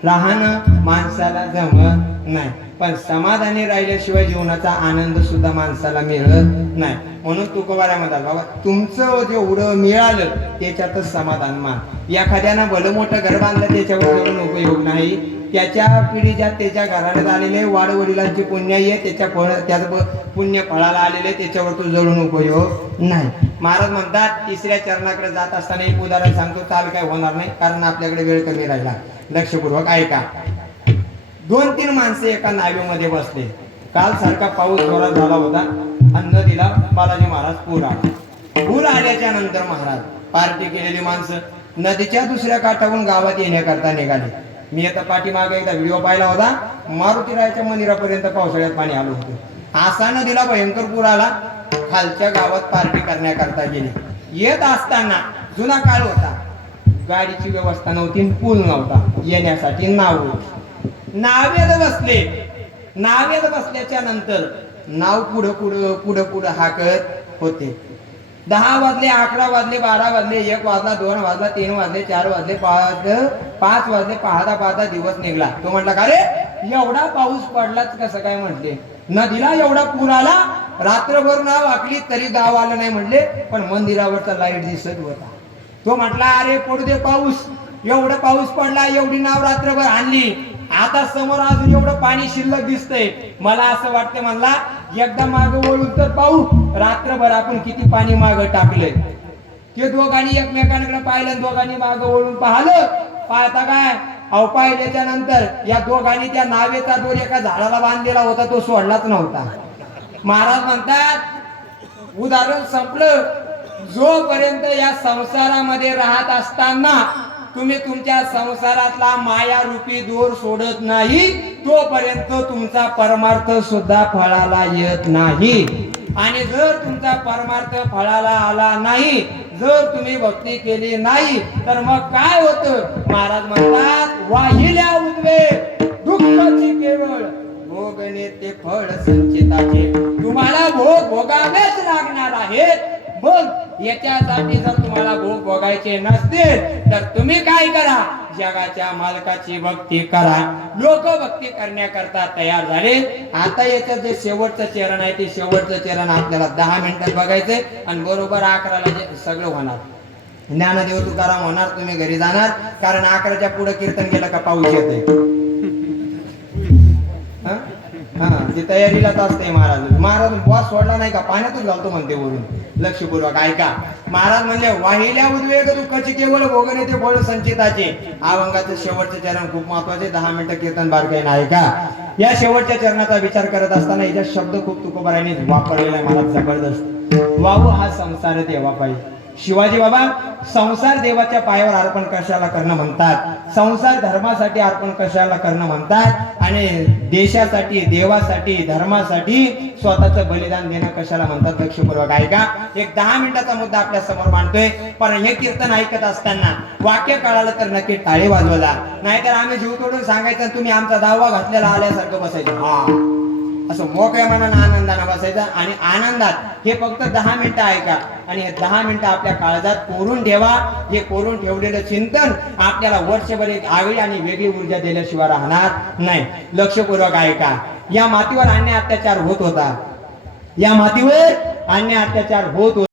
राहणं माणसाला जमत नाही, पण समाधानी राहिल्याशिवाय जीवनाचा आनंद सुद्धा माणसाला मिळत नाही. म्हणून तुकोबाऱ्या म्हणतात बाबा तुमचं जेवढं मिळालं त्याच्यातच समाधान मान. एखाद्यानं भलं मोठं घर बांधलं त्याच्यावर जळून उपयोग नाही. त्याच्या पिढीच्या त्याच्या घराण्यात आलेले वाडवडिलांचे पुण्य आहे, त्याचं पुण्य फळाला आलेले त्याच्यावर तो जळून उपयोग नाही. महाराज म्हणतात तिसऱ्या चरणाकडे जात असताना एक उदाहरण सांगतो, चाल काय होणार नाही कारण आपल्याकडे वेळ कमी राहिला. लक्षपूर्वक ऐका. 2-3 माणसे एका नावेमध्ये बसले. काल सारखा पाऊस जोरात झाला होता आणि नदीला बालाजी महाराज पूर आला. पूर आल्याच्या नंतर महाराज पार्टी केलेली माणसं नदीच्या दुसऱ्या काठावरून गावात येण्याकरता निघाली. मी आता पाठीमागे एकदा व्हिडिओ पाहिला होता, मारुतीरायाच्या मंदिरापर्यंत पावसाळ्यात पाणी आलं होतं. असा नदीला भयंकर पूर आला. खालच्या गावात पार्टी करण्याकरता गेली. येत असताना जुना काळ होता, गाडीची व्यवस्था नव्हती, पूल नव्हता, येण्यासाठी नाव होती. नावेत बसल्याच्या नंतर नाव पुढं पुढं हाकत होते. 10 वाजले, 11 वाजले, 12 वाजले, 1 वाजला, 2 वाजला, 3 वाजले, 4 वाजले, 5 वाजले. पाहता दिवस निघला. तो म्हटला का रे एवढा पाऊस पडलाच कसं काय म्हटले. नदीला एवढा पूर आला, रात्रभर नाव आखली तरी गाव आलं नाही म्हटले, पण मंदिरावरचा लाईट दिसत होता. तो म्हटला अरे पडू दे पाऊस, एवढा पाऊस पडला, एवढी नाव रात्रभर आणली, आता समोर अजून एवढं पाणी शिल्लक दिसतंय, मला असं वाटतं म्हणला एकदा माग वळून तर पाहू, रात्रभर आपण किती पाणी माग टाकलंय. ते दोघांनी एकमेकांकडे पाहिलं, दोघांनी माग वळून पाहिलं. पाहता काय अहो पाहिल्याच्या नंतर या दोघांनी त्या नावेचा दोर एका झाडाला बांधलेला होता तो सोडलाच नव्हता. महाराज म्हणतात उदाहरण संपलं. जोपर्यंत या संसारामध्ये राहत असताना तुम्ही तुमच्या संसारातला माया रूपी दोर सोडत नाही तोपर्यंत तुमचा परमार्थ सुद्धा फळाला येत नाही. आणि जर तुमचा परमार्थ फळाला आला नाही, जर तुम्ही भक्ती केली नाही तर मग काय होतं. महाराज म्हणतात वाहिल्या उद्वे दुःखाची केवळ भोगणे ते फळ संचिताचे. तुम्हाला भोग भोगावेच लागणार आहेत. मग याच्यासाठी जर तुम्हाला भोग भोगायचे नसतील तर तुम्ही काय करा, जगाच्या मालकाची भक्ती करा. लोक भक्ती करण्याकरता तयार झाले. आता याचं जे शेवटचं चरण आहे ते शेवटचं चरण आपल्याला 10 मिनिटात बघायचंय आणि बरोबर 11ला सगळं होणार. ज्ञानदेव तुकाराम होणार, तुम्ही घरी जाणार, कारण 11च्या पुढे कीर्तन केलं का पाऊस येते. ती तयारीलाच असते. महाराज बॉस सोडला नाही का पाण्यातच घालतो म्हणते वरून. लक्षपूर्वक ऐका. महाराज म्हणले वाहिल्या उद्वेग दुःखाची केवळ भोगणे ते फळ संचिताचे. अभंगाचं शेवटचे चरण खूप महत्वाचे. 10 मिनिटं कीर्तन बारकाईने ऐका. या शेवटच्या चरणाचा विचार करत असताना याचा शब्द खूप तुकोबारांनी वापरलेला आहे मला जबरदस्त. वाहू हा संसार देवा पाहिजे. शिवाजी बाबा संसार देवाच्या पायावर अर्पण कशाला करणं म्हणतात, संसार धर्मासाठी अर्पण कशाला करणं म्हणतात, आणि देशासाठी देवासाठी धर्मासाठी स्वतःचं बलिदान देणं कशाला म्हणतात. लक्षपूर्वक ऐका. एक 10 मिनिटाचा मुद्दा आपल्या समोर मांडतोय. पण हे कीर्तन ऐकत असताना वाक्य कळालं तर नक्की टाळी वाजवला, नाहीतर आम्ही जीव तोडून सांगायचं तुम्ही आमचा दावा घातलेला आल्यासारखं बसायचं. हा असं मोकळ्या मनानं आनंदानं बसायचं. आणि आनंदात हे फक्त 10 मिनिटं ऐका आणि हे 10 मिनिटं आपल्या काळजात कोरून ठेवा. हे कोरून ठेवलेलं चिंतन आपल्याला वर्षभर एक आगळी आणि वेगळी ऊर्जा दिल्याशिवाय राहणार नाही. लक्षपूर्वक ऐका. या मातीवर अन्याय अत्याचार होत होता. या मातीवर अन्याय अत्याचार होत होता.